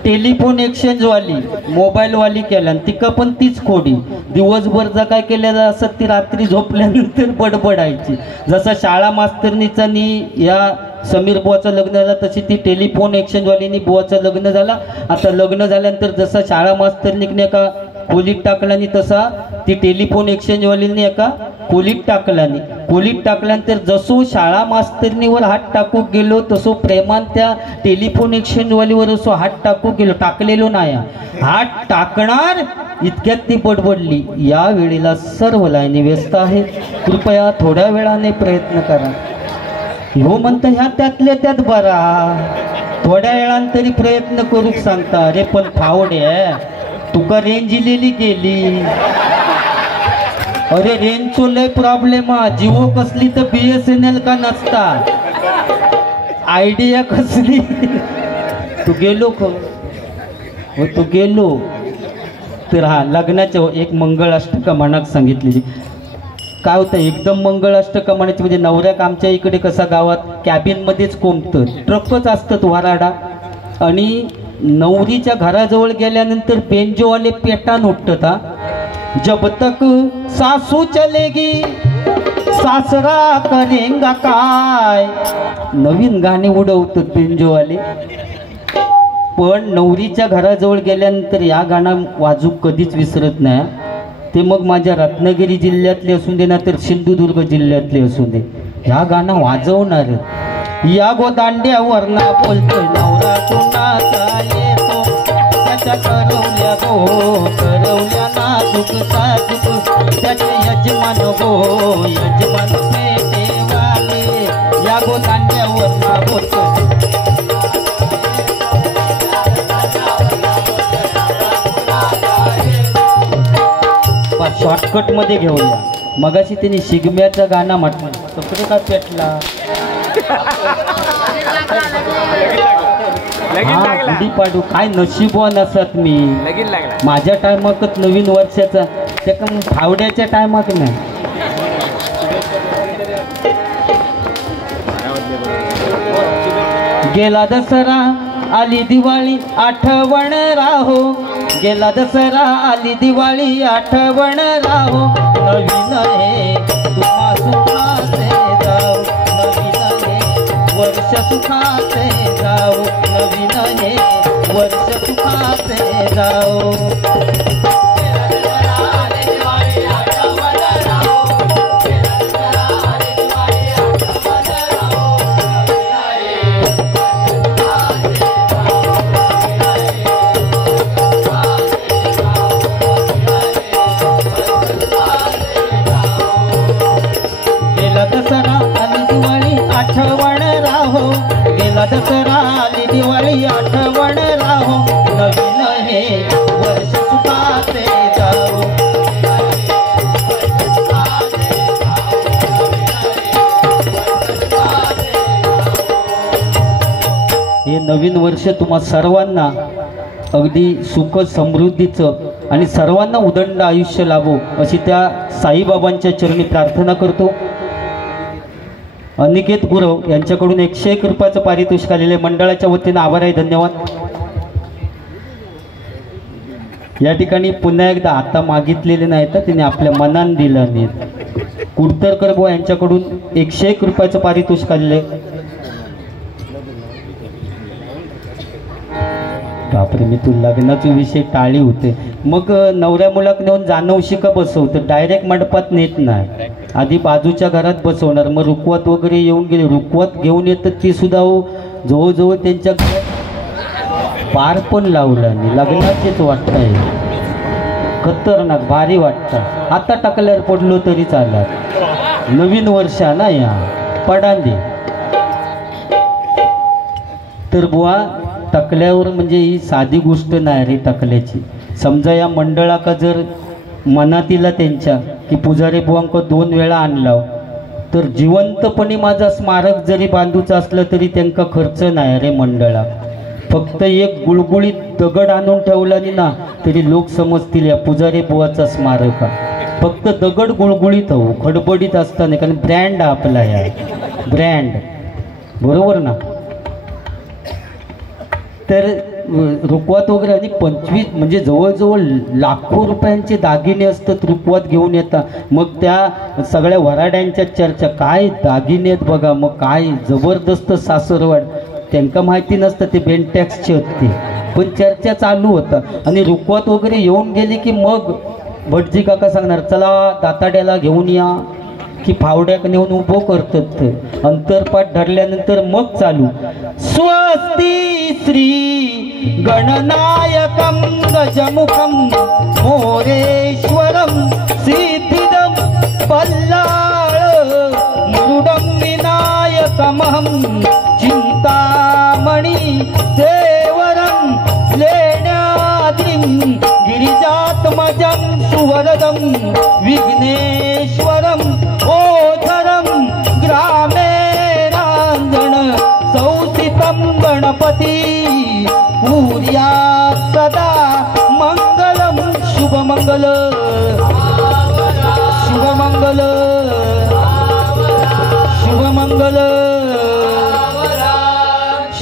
टेलिफोन एक्सचेंज वाली मोबाईल वाली केला. तिका पण तीच खोडी. दिवसभर जा काय केलं असत ती रात्री झोपल्यानंतर बडबडायची. जसं शाळा मास्तरनीचा नी या समीर बुवाचं लग्न झालं तशी ती टेलिफोन एक्सचेंज वालीनी बुवाचं लग्न झालं. आता लग्न झाल्यानंतर जसा शाळा मास्तरनीने एका खोलीत टाकला नाही तसा ती टेलिफोन एक्सचेंज वालीने एका खोलीत टाकला नाही. खोलीत टाकल्यानंतर जसो शाळा मास्तरणीवर हात टाकू गेलो तसो प्रेमान त्या टेलिफोन एक्सचेंज वालीवर असो हात टाकू गेलो. टाकलेलो नाही. हात टाकणार इतक्यात ती बडबडली. या वेळेला सर्व लाईनी व्यस्त आहेत. कृपया थोड्या वेळाने प्रयत्न करा. ह्यो म्हणतं ह्या त्यातल्या त्यात बरा थोड्या वेळांतरी प्रयत्न करूक सांगता. अरे पण फावडे तुका रेंज इलेली गेली. अरे रेंजचो लय प्रॉब्लेम हा. जिओ कसली तर BSNL का नसता. आयडिया कसली तू गेलो तू गेलो तर हा लग्नाच्या एक मंगळाष्टका म्हणाक सांगितलेली. काय होतं एकदम मंगळाष्टका म्हणायची म्हणजे नवऱ्याक आमच्या इकडे कसा गावात कॅबिनमध्येच कोंबतं ट्रकच असतं वाराडा. आणि नवरीच्या घराजवळ गेल्यानंतर बेंजोवाले पेटान उठतात. हा जब तक सासू चलेगी सासरा करेंगा काय नवीन गाणे उडवतात बेंजोवाले. पण नवरीच्या घराजवळ गेल्यानंतर या गाणं वाजू कधीच विसरत नाही. ते मग माझ्या रत्नागिरी जिल्ह्यातले असू दे ना तर सिंधुदुर्ग जिल्ह्यातले असू दे ह्या गाणं वाजवणार. या गो दांड्यावर ना बोलतोय नवरा कुणाचा येतो त्याच्या करवल्या नाजूक त्याचे यजमान पेटेवाले. या गो दांड्यावर ना बोलतोय शॉर्टकट मध्ये घेऊया. मगाशी त्यांनी शिगम्याचं गाणं म्हटलं कपडे का पेटला. हा गुढीपाडू काय नशीबवान असत मी. माझ्या टायमाकच नवीन वर्षाचा त्या का फावड्याच्या टायमाक नाही. गेला दसरा आली दिवाळी आठवण राहो. गेला दसरा आली दिवाळी आठवण राहो. नवीन हे तुम्हा सुखाचे जाऊ. नवीन हे वर्ष सुखाचे जाऊ. नवीन हे वर्ष सुखाचे जाऊ. दसरा आली दिवाळी आठवण राहो. गेला दसरा आली दिवाळी आठवण राहो. नवीन हे वर्ष सुखाचे जाऊ. हे नवीन वर्ष तुम्हा सर्वांना अगदी सुख समृद्धीचं आणि सर्वांना उदंड आयुष्य लाभो अशी त्या साईबाबांच्या चरणी प्रार्थना करतो. अनिकेत गुरव यांच्याकडून 101 रुपयाचं पारितोषिक आलेले मंडळाच्या वतीनं आभार आहे. धन्यवाद. या ठिकाणी पुन्हा एकदा आता मागितलेले नाही तर त्यांनी आपल्या मनान दिलं नाही. कुडतरकर बुवा यांच्याकडून 101 रुपयाचं पारितोषिक आलेले. बापरे मी तू लग्नाचे विषय टाळी होते. मग नवऱ्या मुलाक नेऊन जानवशी का बसवतं डायरेक्ट मंडपात नेत नाही. आधी बाजूच्या घरात बसवणार. मग रुकवत वगैरे येऊन गेले. रुकवत घेऊन येतात ती सुद्धा जवळजवळ त्यांच्या घरात पार पण लावलं नाही. लग्नाचेच वाटतंय. खतरनाक भारी वाटतं. आता टाकल्यावर पडलो तरी चालत. नवीन वर्ष ना या पडांदे तर बुवा टकल्यावर म्हणजे ही साधी गोष्ट नाही रे टकल्याची. समजा या मंडळाका जर मनातीला त्यांच्या की पुजारी बुवांक 2 वेळा आणला तर जिवंतपणे माझा स्मारक जरी बांधूचं असलं तरी त्यांना खर्च नाही रे मंडळाक. फक्त एक गुळगुळीत दगड आणून ठेवला ना तरी लोक समजतील या पुजारी बुवाचा स्मारक. फक्त दगड गुळगुळीत हो खडबडीत असताना कारण ब्रँड आपला या ब्रँड बरोबर ना. तर रुकवात वगैरे आणि 25 म्हणजे जवळजवळ लाखो रुपयांचे दागिने असतात रुकवात घेऊन येतात. मग त्या सगळ्या वराड्यांच्या चर्चा काय दागिने आहेत बघा. मग काय जबरदस्त सासरवाड. त्यांना माहिती नसतं ते बेंटॅक्सचे होते पण चर्चा चालू होतं. आणि रुकवात वगैरे येऊन गेली की मग भटजी काका सांगणार चला दाताड्याला घेऊन या की फावड्याक नेऊन उभो करतात. अंतरपाठ धरल्यानंतर मग चालू स्वस्ती श्री गणनायकं गजमुखं मोरेश्वरं सिद्धिदं पल्लाळ मुरुडं विनायकमहं चिंतामणि देवरं लेण्याद्रिं गिरिजात्मजं सुवरदं विघ्नेश्वरं ओधरं ग्रामे रांजण सौसितं गणपती पूर्या सदा मंगलम शुभमंगल शुभमंगल शुभमंगल.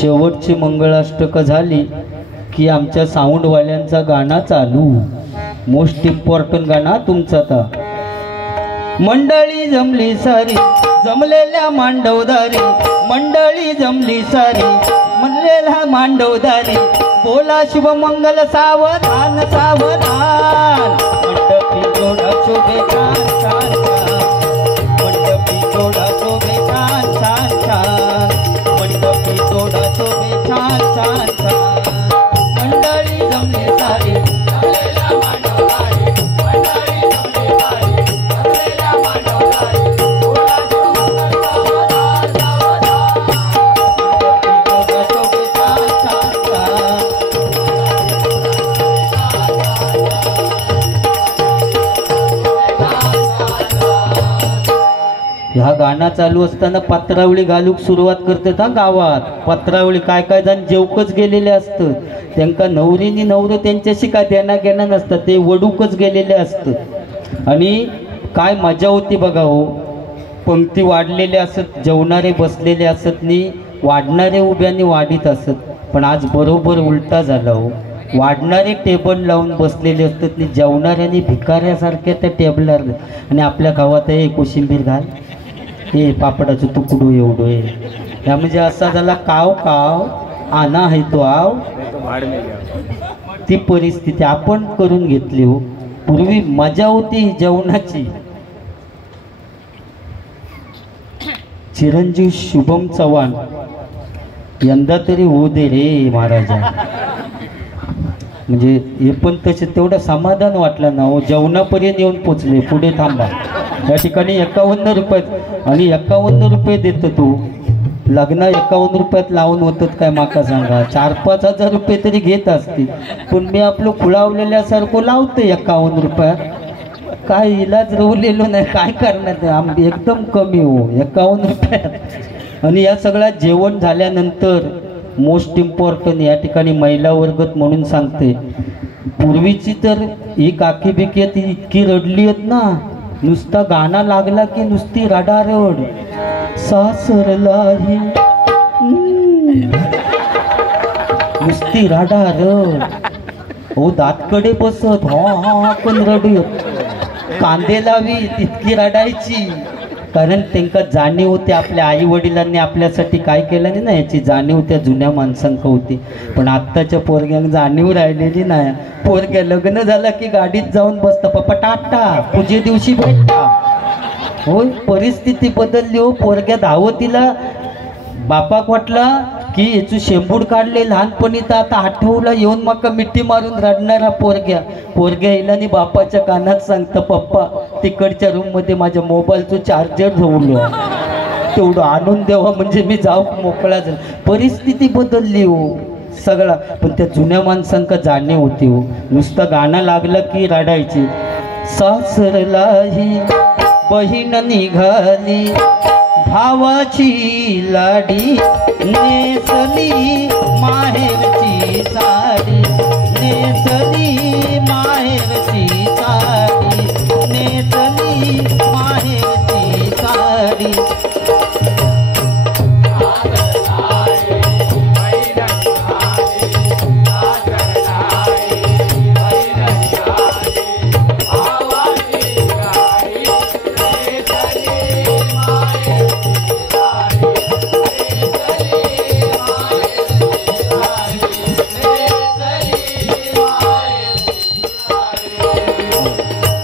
शेवटची मंगळाष्टक झाली की आमच्या साऊंडवाल्यांचा गाणं चालू. मोस्ट इम्पॉर्टंट गाणं तुमचं. आता मंडळी जमली सारी जमलेल्या मांडवदारी. मंडळी जमली सारी म्हणलेला मांडवदारी. बोला शुभमंगल सावधान सावधान. मंडपी जोडा शोभे छान छान छान. मंडपी जोडा शोभे छान छान छान. मंडपी जोडा शोभे छान छान छान. मंडळी जमली सारी जमलेल्या मांडवदारी. मंडळी जमली सारी जमलेल्या मांडवदारी. बोला शुभमंगल सावधान सावधान. गाणं चालू असताना पत्रावळी घालूक सुरुवात करतात हा गावात. पत्रावळी काय काय जण जेवकच गेलेले असतं, त्यांका नवरीनी नवरं त्यांच्याशी काय देणं घेणं नसतं, ते वडूकच गेलेले असतं. आणि काय मजा होती बघा हो. पंक्ती वाढलेले असत, जेवणारे बसलेले असत नी वाढणारे उभ्याने वाढीत असत. पण आज बरोबर उलटा झाला हो. वाढणारे टेबल लावून बसलेले असतात नी जेवणाऱ्याने भिकाऱ्यासारख्या त्या टेबलवर. आणि आपल्या गावात हे कोशिंबीर घाल, हे पापडाचं तुकडू एवढं आहे. या म्हणजे असा झाला काव काव आना आहे तो आव. ती परिस्थिती आपण करून घेतली हो. पूर्वी मजा होती जेवणाची. चिरंजीव शुभम चव्हाण यंदा तरी होऊ दे रे महाराजा. म्हणजे हे पण तसे तेवढं समाधान वाटलं ना हो. जेवणापर्यंत येऊन पोचले, पुढे थांबा. या ठिकाणी 51 रुपयात आणि 51 रुपये देतो तू. लग्न 51 रुपयात लावून होतात काय माका सांगा. 4-5 हजार रुपये तरी घेत असतील, पण मी आपलं खुळावलेल्यासारखं लावते 51 रुपयात. काय इलाज रवलेलो नाही, काय करणार. एकदम कमी हो 51 रुपयात. आणि या सगळ्या जेवण झाल्यानंतर मोस्ट इम्पॉर्टंट या ठिकाणी महिला वर्गत म्हणून सांगते. पूर्वीची तर ही काकी बिकी ती इतकी रडली आहेत ना, नुसता गाणं लागला की नुसती रडारड. सासरलाही नुसती रडारड हो. दातकडे बसत हा पण रडू. कांदे लावी तितकी रडायची. कारण त्यांना जाणीव होती आपल्या आई वडिलांनी आपल्यासाठी काय केलं नाही ना, याची जाणीव त्या जुन्या माणसांक होती. पण आत्ताच्या पोरग्यांना जाणीव राहिलेली नाही. पोरग्या लग्न झालं की गाडीत जाऊन बसतं, पप्पा टाटा पूजे दिवशी भेटता. होय परिस्थिती बदलली हो. पोरग्या धावतीला बापाक वाटला की याचं शेंबूड काढले लहानपणी, तर आता आठवला येऊन मका मिठी मारून रडणारा पोरग्या येईल आणि बापाच्या कानात सांगतं, पप्पा तिकडच्या रूममध्ये माझ्या मोबाईलचं चार्जर ठेवलं, तेवढं आणून द्यावा म्हणजे मी जाऊ मोकळा झाला. परिस्थिती बदलली हो सगळा. पण त्या जुन्या माणसांका जाणीव होती हो. नुसतं गाणं लागलं की रडायची. सासरलाही बहीण निघाली, भावाची लाडी नेसली माहेरची साडी, नेसली माहेरची साडी, नेसली माहेरची साडी.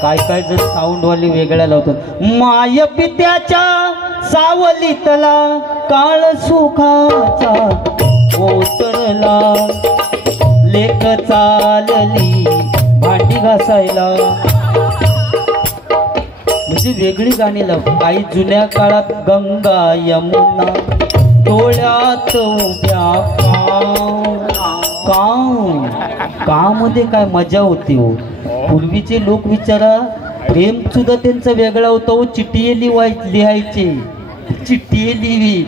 काय काय जर साऊंडवाली वेगळ्या लावतात. माय पित्याच्या सावलीतला काळ सुखाचा ओसरला, लेक चालली भांडी घासायला. म्हणजे वेगळी गाणी लाव. काही जुन्या काळात गंगा यमुना डोळ्यात उभ्या कामध्ये काय मजा होती हो. पूर्वीचे लोक विचारा प्रेम सुद्धा त्यांचा वेगळा होता हो. चिठ्ठी लिहायचे, चिठ्ठी लिहिवी.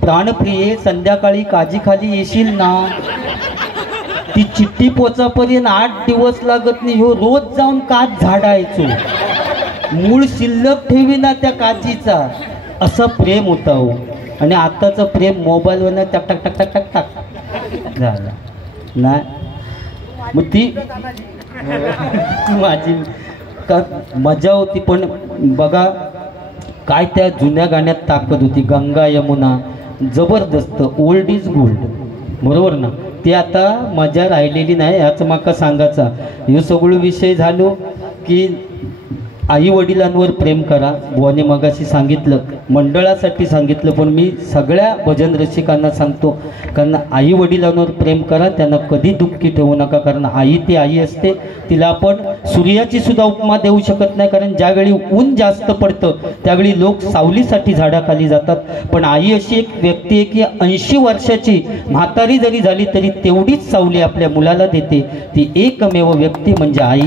प्राणप्रिये संध्याकाळी काजीखाली येशील ना. ती चिठ्ठी पोचापर्यंत 8 दिवस लागत नाही हो. रोज जाऊन काच झाडायचो, मूळ शिल्लक ठेवी ना त्या काचीचा. असं प्रेम होता हो. आणि आताचं प्रेम मोबाईलवर टक टक टक टक टक टक झालं नाही. मग ती माझी का मजा होती. पण बघा काय त्या जुन्या गाण्यात ताकद होती. गंगा यमुना जबरदस्त, ओल्ड इज गोल्ड, बरोबर ना. ते आता मजा राहिलेली नाही. ह्याच माका सांगायचा हे सगळं विषय झालो की आई वडिलांवर प्रेम करा. बुवाने मगाशी सांगितलं, मंडळासाठी सांगितलं, पण मी सगळ्या भजन रसिकांना सांगतो, कारण आई वडिलांवर प्रेम करा. त्यांना कधी दुःखी ठेवू नका. कारण आई ती आई असते. तिला आपण सूर्याची सुद्धा उपमा देऊ शकत नाही. कारण ज्यावेळी ऊन जास्त पडतं त्यावेळी लोक सावलीसाठी झाडाखाली जातात. पण आई अशी एक व्यक्ती आहे की 80 वर्षाची म्हातारी जरी झाली तरी तेवढीच सावली आपल्या मुलाला देते. ती एकमेव व्यक्ती म्हणजे आई.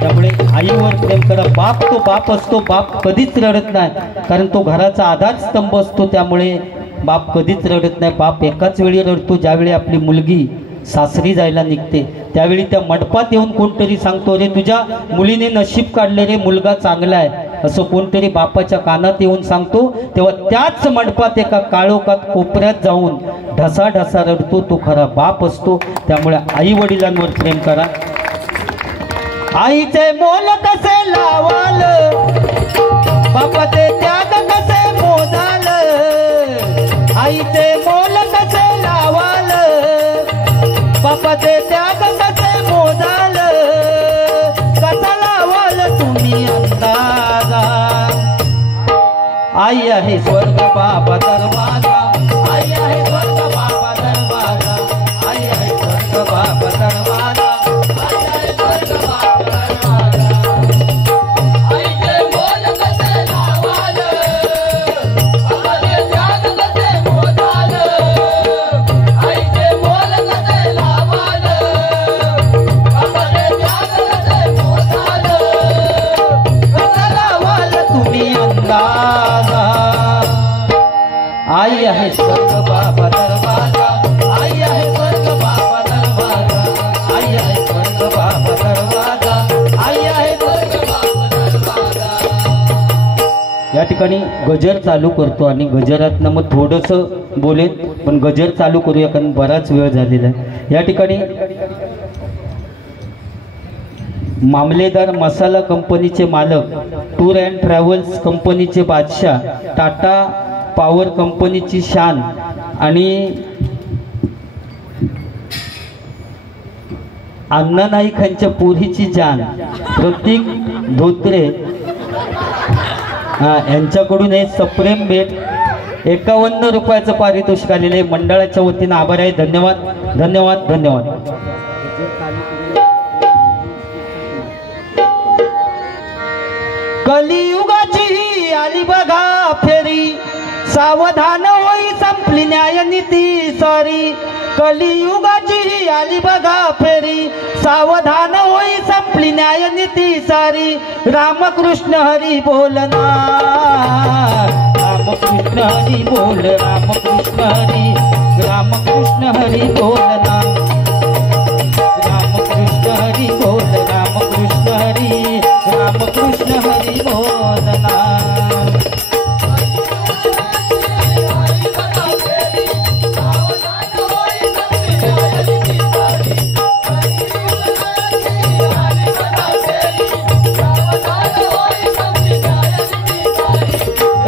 त्यामुळे त्यामुळे आईवर प्रेम करा. बाप तो बाप असतो, बाप कधीच रडत नाही, कारण तो घराचा आधारस्तंभ असतो. त्यामुळे बाप कधीच रडत नाही. बाप एकाच वेळी रडतो ज्यावेळी आपली मुलगी सासरी जायला निघते. त्यावेळी त्या मंडपात येऊन कोणतरी सांगतो, रे तुझ्या मुलीने नशीब काढले रे, मुलगा चांगला आहे, असं कोणतरी बापाच्या कानात येऊन सांगतो. तेव्हा त्याच मंडपात एका काळोखात कोपऱ्यात जाऊन ढसा ढसा रडतो तो खरा बाप असतो. त्यामुळे आई वडिलांवर प्रेम करा. आईचे मोल कसे लावाल, बापाचे त्याग कसे मोजाल. आईचे मोल कसे लावाल, बापाचे त्याग कसे मोजाल. कसा लावाल तुम्ही अंदाजा. आई आहे स्वर्ग बाबा दरवाजा, आई आहे स्वर्ग बाबा दरवाजा, आई आहे स्वर्ग बाबा दरवाजा, आई आहे स्वर्ग बाबा दरवाजा. आईचे मोल कसे लावाल, बापाचे त्याग कसे मोजाल. आईचे मोल कसे लावाल, बापाचे त्याग कसे मोजाल. कसा लावाल तुम्ही अंदाजा. आई आहे स्वर्ग बाबा दरवाजा, आई आहे स्वर्ग बाबा दरवाजा, आई आहे स्वर्ग बाबा दरवाजा, आई आहे स्वर्ग बाबा दरवाजा. या ठिकाणी गजर चालू करतो आणि गजरातनं मग थोडंसं बोलेन, पण गजर चालू करूया कारण बराच वेळ झालेला आहे. या ठिकाणी मामलेदार मसाला कंपनीचे मालक, टूर अँड ट्रॅव्हल्स कंपनीचे बादशाह, टाटा पॉवर कंपनीची शान आणि अण्णा नाईक यांच्या पोरीची जान प्रतीक धोत्रे यांच्याकडून हे सप्रेम भेट 51 रुपयाचं पारितोषिक आलेलं आहे. मंडळाच्या वतीनं आभार आहे. धन्यवाद धन्यवाद धन्यवाद. कलियुगाची आली बघा फेरी, सावधान होई संपली न्याय नीती सारी. कलियुगाची आली बघा फेरी, सावधान होई संपली न्याय नीती सारी. रामकृष्ण हरी बोलना, रामकृष्ण हरी बोल, रामकृष्ण हरी, रामकृष्ण हरी बोलना, रामकृष्ण हरी बोल, रामकृष्ण हरी, रामकृष्ण हरी बोलना.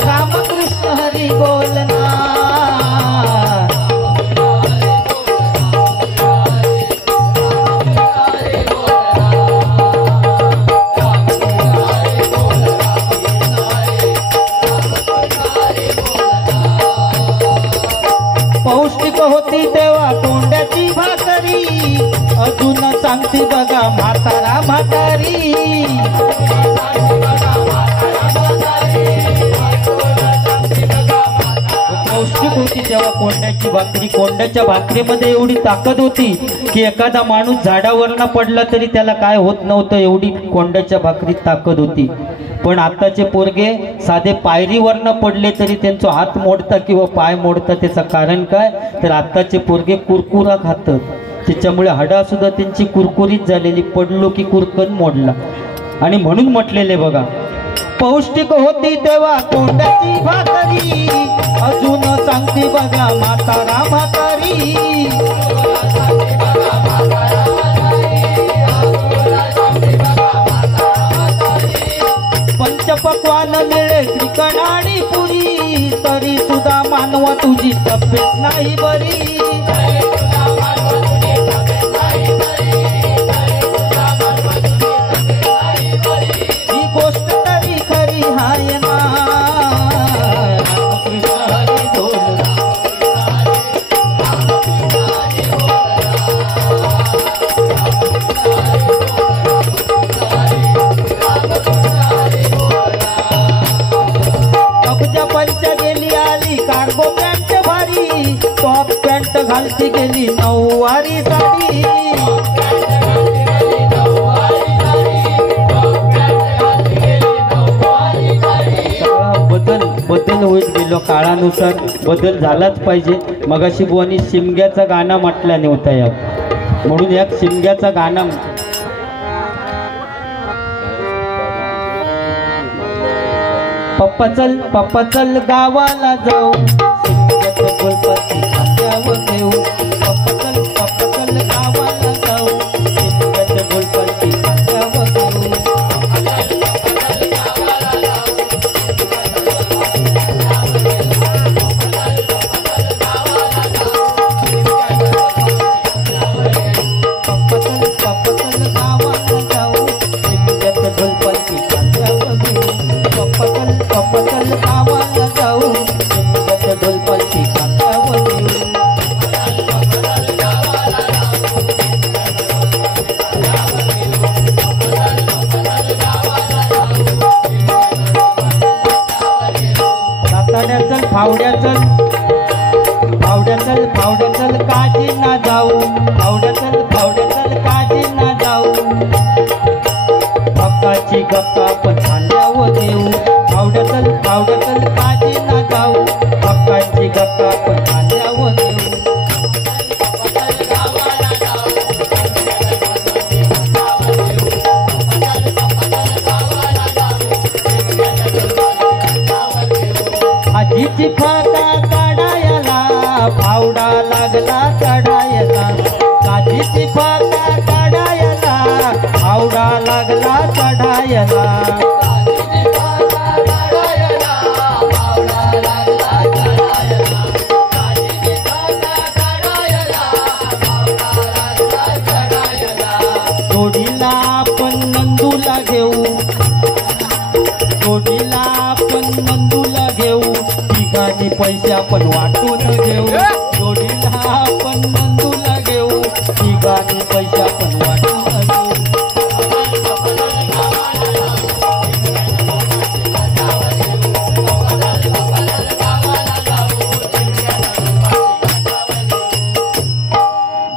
रामकृष्ण हरी बोलना. पौष्टिक होती तेव्हा कोंड्याची भाकरी, अजून सांगते बघा म्हातारा म्हातारी. पौष्टिक होती तेव्हा कोंड्याची भाकरी. कोंड्याच्या भाकरीमध्ये एवढी ताकद होती की एखादा माणूस झाडावरनं पडला तरी त्याला काय होत नव्हतं, एवढी कोंड्याच्या भाकरीत ताकद होती. पण आताचे पोरगे साधे पायरीवरनं पडले तरी त्यांचा हात मोडता किंवा पाय मोडता. त्याचं कारण काय, तर आताचे पोरगे कुरकुरा खातात, त्याच्यामुळे हाडा सुद्धा त्यांची कुरकुरीत झालेली. पडलो की कुरकन मोडला. आणि म्हणून म्हटलेले बघा, पौष्टिक होती तेव्हा कोंड्याची भाकरी, अजून सांगते बघा म्हातारा म्हातारी. पंचपक्वान मिळे श्रीखंड आणि पुरी, तरी सुद्धा मानवा तुझी तब्येत नाही बरी. ही गोष्ट तरी खरी हाय ना. रामकृष्ण हरी बोल, अबजा पंच गेली आली कार्गो पॅन्ट भारी, टॉप पॅन्ट घालती गेली नऊवारी साडी. काळानुसार बदल झालाच पाहिजे. मगाशी बुवानी शिमग्याचा गाणं म्हटला नव्हता या, म्हणून या शिमग्याचा गाणं पप्पा चल गावाला जाऊ, शिमग्याचं गोलपत्ती खात्यावर देऊ. पप्पा चल गावाला जाऊ, शिमग्याचं गोलपत्ती खात्यावर देऊ. फावड्याचल काजी ना जाऊ, फावड्याचल काजी ना जाऊ. हक्काची गप्पा पण खांद्यावर देऊ. फावड्याचल काजी ना जाऊ, हक्काची गप्पा पण खांद्यावर देऊ. आजीची फाटा काढायला फावडा लागला चढायला. आजीची फाटा काढायला फावडा लागला चढायला. जोडीला आपण नंदूला घेऊ, जोडीला आपण नंदूला घेऊ. ठिकाणी पैसे आपण वाटून घेऊ, जोडीला आपण नंदूला घेऊ. ठिकाणी पैसे आपण वाटून घेऊ.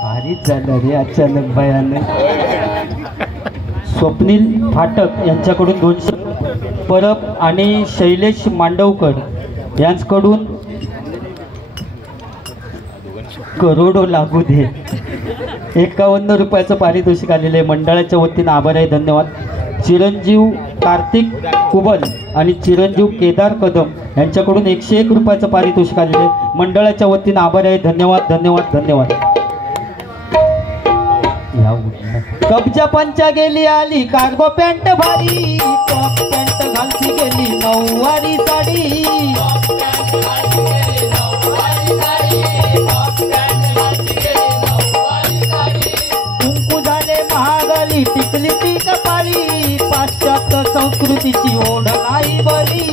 भारीच झालं रे अचानक भयानक. स्वप्नील फाटक यांच्याकडून 200, परब आणि शैलेश मांडवकर यांच्याकडून करोडो लागू दे 51 रुपयाचं पारितोषिक आलेलं आहे. मंडळाच्या वतीनं आभार आहे, धन्यवाद. चिरंजीव कार्तिक कुबल आणि चिरंजीव केदार कदम यांच्याकडून 101 रुपयाचं पारितोषिक आलेलं आहे. मंडळाच्या वतीनं आभार आहे, धन्यवाद धन्यवाद धन्यवाद. कब्जा पंचा गेली आली कार्गो पॅन्ट भारी, टॉप पॅन्ट घालती गेली नऊवारी साडी. कुंकू झाले महागाली टिकली ती कपाली, पाश्चात्य संस्कृतीची ओढ नाही बरी.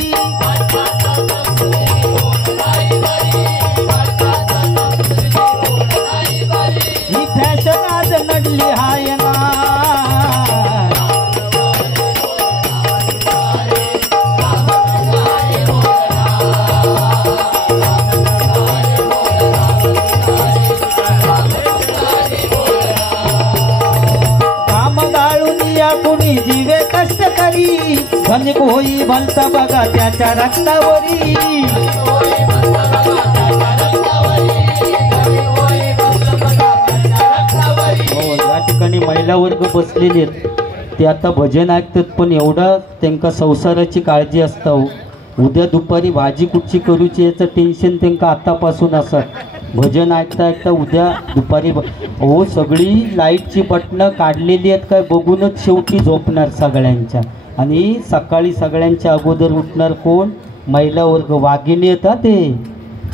ही फॅशन आज नडली हाय ना. कुणी जीवे कष्ट करी, धनिक होई भलता बघा त्याच्या रक्तावरी. या ठिकाणी महिला वर्ग बसलेले आहेत, ते आता भजन ऐकतात, पण एवढा त्यांका संसाराची काळजी असता. उद्या दुपारी भाजी कुठची करूची याचं टेन्शन त्यांका आतापासून असत. भजन ऐकता ऐकता उद्या दुपारी हो सगळी लाईटची बटणं काढलेली आहेत काय बघूनच शेवटी झोपणार सगळ्यांच्या. आणि सकाळी सगळ्यांच्या अगोदर उठणार कोण? महिला वर्ग. वाघिणी येतात ते.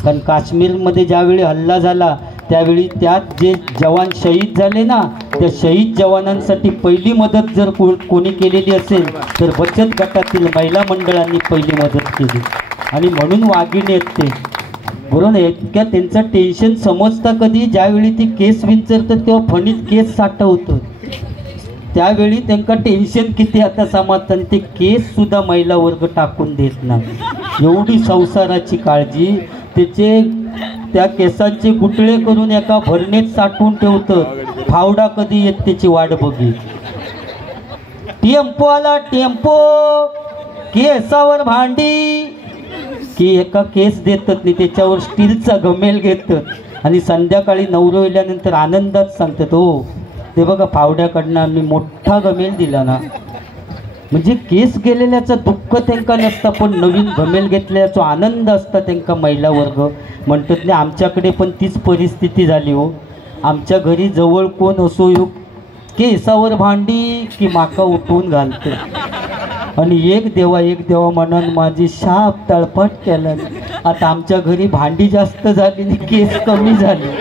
कारण काश्मीरमध्ये ज्यावेळी हल्ला झाला त्यावेळी त्यात जे जवान शहीद झाले ना, त्या शहीद जवानांसाठी पहिली मदत जर कोणी केलेली असेल तर बचत गटातील महिला मंडळांनी पहिली मदत केली. आणि म्हणून वाघिणी आहेत ते, बरोबर. इतक्या त्यांचं टेन्शन समजता कधी, ज्यावेळी ती केस विचारतात तेव्हा फणीत केस साठवतं, त्यावेळी त्यांना टेन्शन किती आता समजतं. ते केस सुद्धा महिला वर्ग टाकून देत नाही. एवढी संसाराची काळजी. त्याचे त्या केसांचे गुटळे करून एका भरणीत साठवून ठेवतं. फावडा कधी येत त्याची वाट बघी. टेम्पो आला टेम्पो, केसावर भांडी. की एका केस देतात नाही त्याच्यावर स्टीलचा गमेल घेतात आणि संध्याकाळी नवरो येल्यानंतर आनंदात सांगतात हो ते बघा फावड्याकडनं आम्ही मोठा गमेल दिला ना. म्हणजे केस गेलेल्याचं दुःख त्यांका नसतं पण नवीन गमेल घेतल्याचा आनंद असता त्यांका. महिला वर्ग म्हणतात नाही आमच्याकडे पण तीच परिस्थिती झाली हो. आमच्या घरी जवळ कोण असो येऊ केसावर भांडी की माका उठवून घालते आणि एक देवा म्हणून माझी शाप तळपट केला. आता आमच्या घरी भांडी जास्त झाली आणि केस कमी झाले.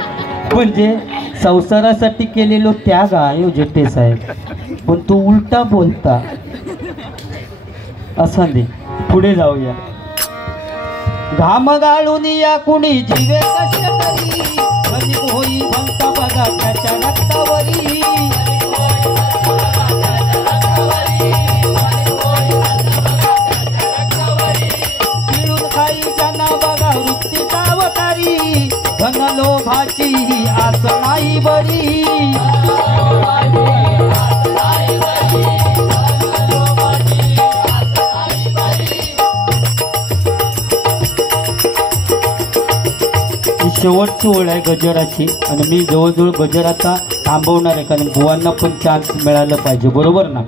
म्हणजे संसारासाठी केलेलो त्याग आहे हो जेठे साहेब. पण तो उलटा बोलता असा दे. पुढे जाऊया. घाम गाळून या कुणी जीवे कष्ट करी अधिक होई भंका बघा त्याच्या रक्तावरी. पिळून खाई त्यांना बघा वृत्ती सावकारी धन लोभाची ही आस नाही बरी. शेवटची ओळ आहे गजराची आणि मी जवळजवळ गजर आता थांबवणार आहे कारण बुवांना पण चान्स मिळालं पाहिजे बरोबर ना.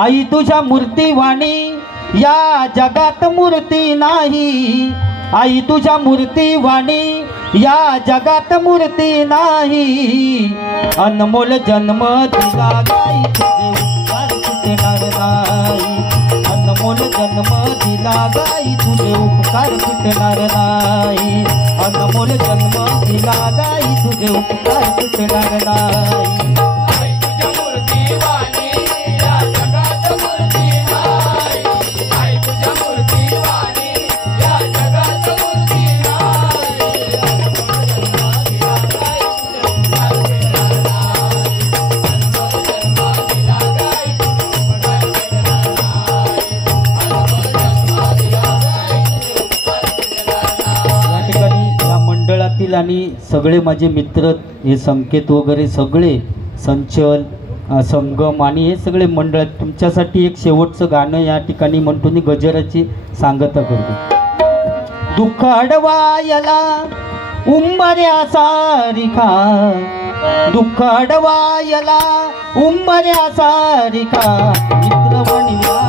आई तुझ्या मूर्ती वाणी या जगात मूर्ती नाही. आई तुझ्या मूर्ती वाणी या जगात मूर्ती नाही. अनमोल जन्म दिला गाई तुझे उपकार तुटणार नाही. अनमोल जन्म दिला गाई तुझे उपकार तुटणार नाही. अनमोल जन्म दिला गाई तुझे उपकार तुटणार नाही. आणि सगळे माझे मित्र हे संकेत वगैरे सगळे संचल संगम आणि हे सगळे मंडळ तुमच्यासाठी एक शेवटचं गाणं या ठिकाणी म्हणतो मी गजराची सांगता करतो. दुःख अडवायला उंबऱ्या सारिखा दुःख अडवायला उंबऱ्या सारिखा मित्र बनव्या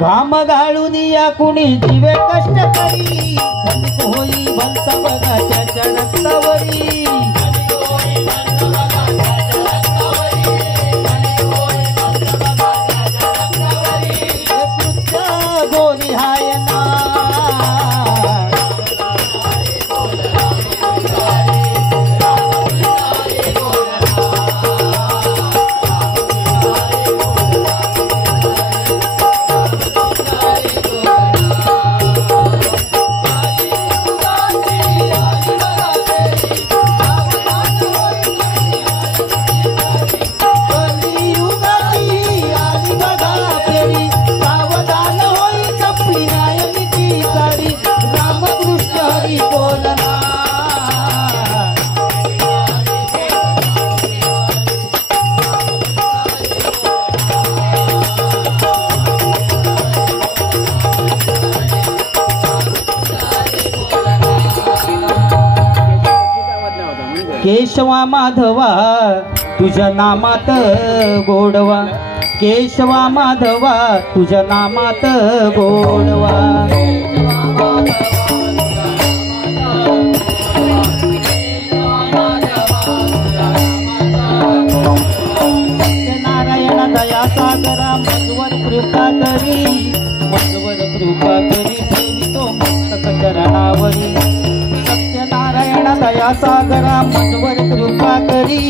घाम गाळून या कुणी जीवे कष्ट करी धनिक होई भलता बघा त्याच्या रक्तावरी. गोरी हाय ना केशवा माधवा तुझ्या नामात गोडवा. केशवा माधवा तुझ्या नामात गोडवा. नारायण दया सागरा मजवर कृपा करी ठेवितो मस्तक चरणावरी. सत्यनारायण दया सागरा मजवर कृपा करी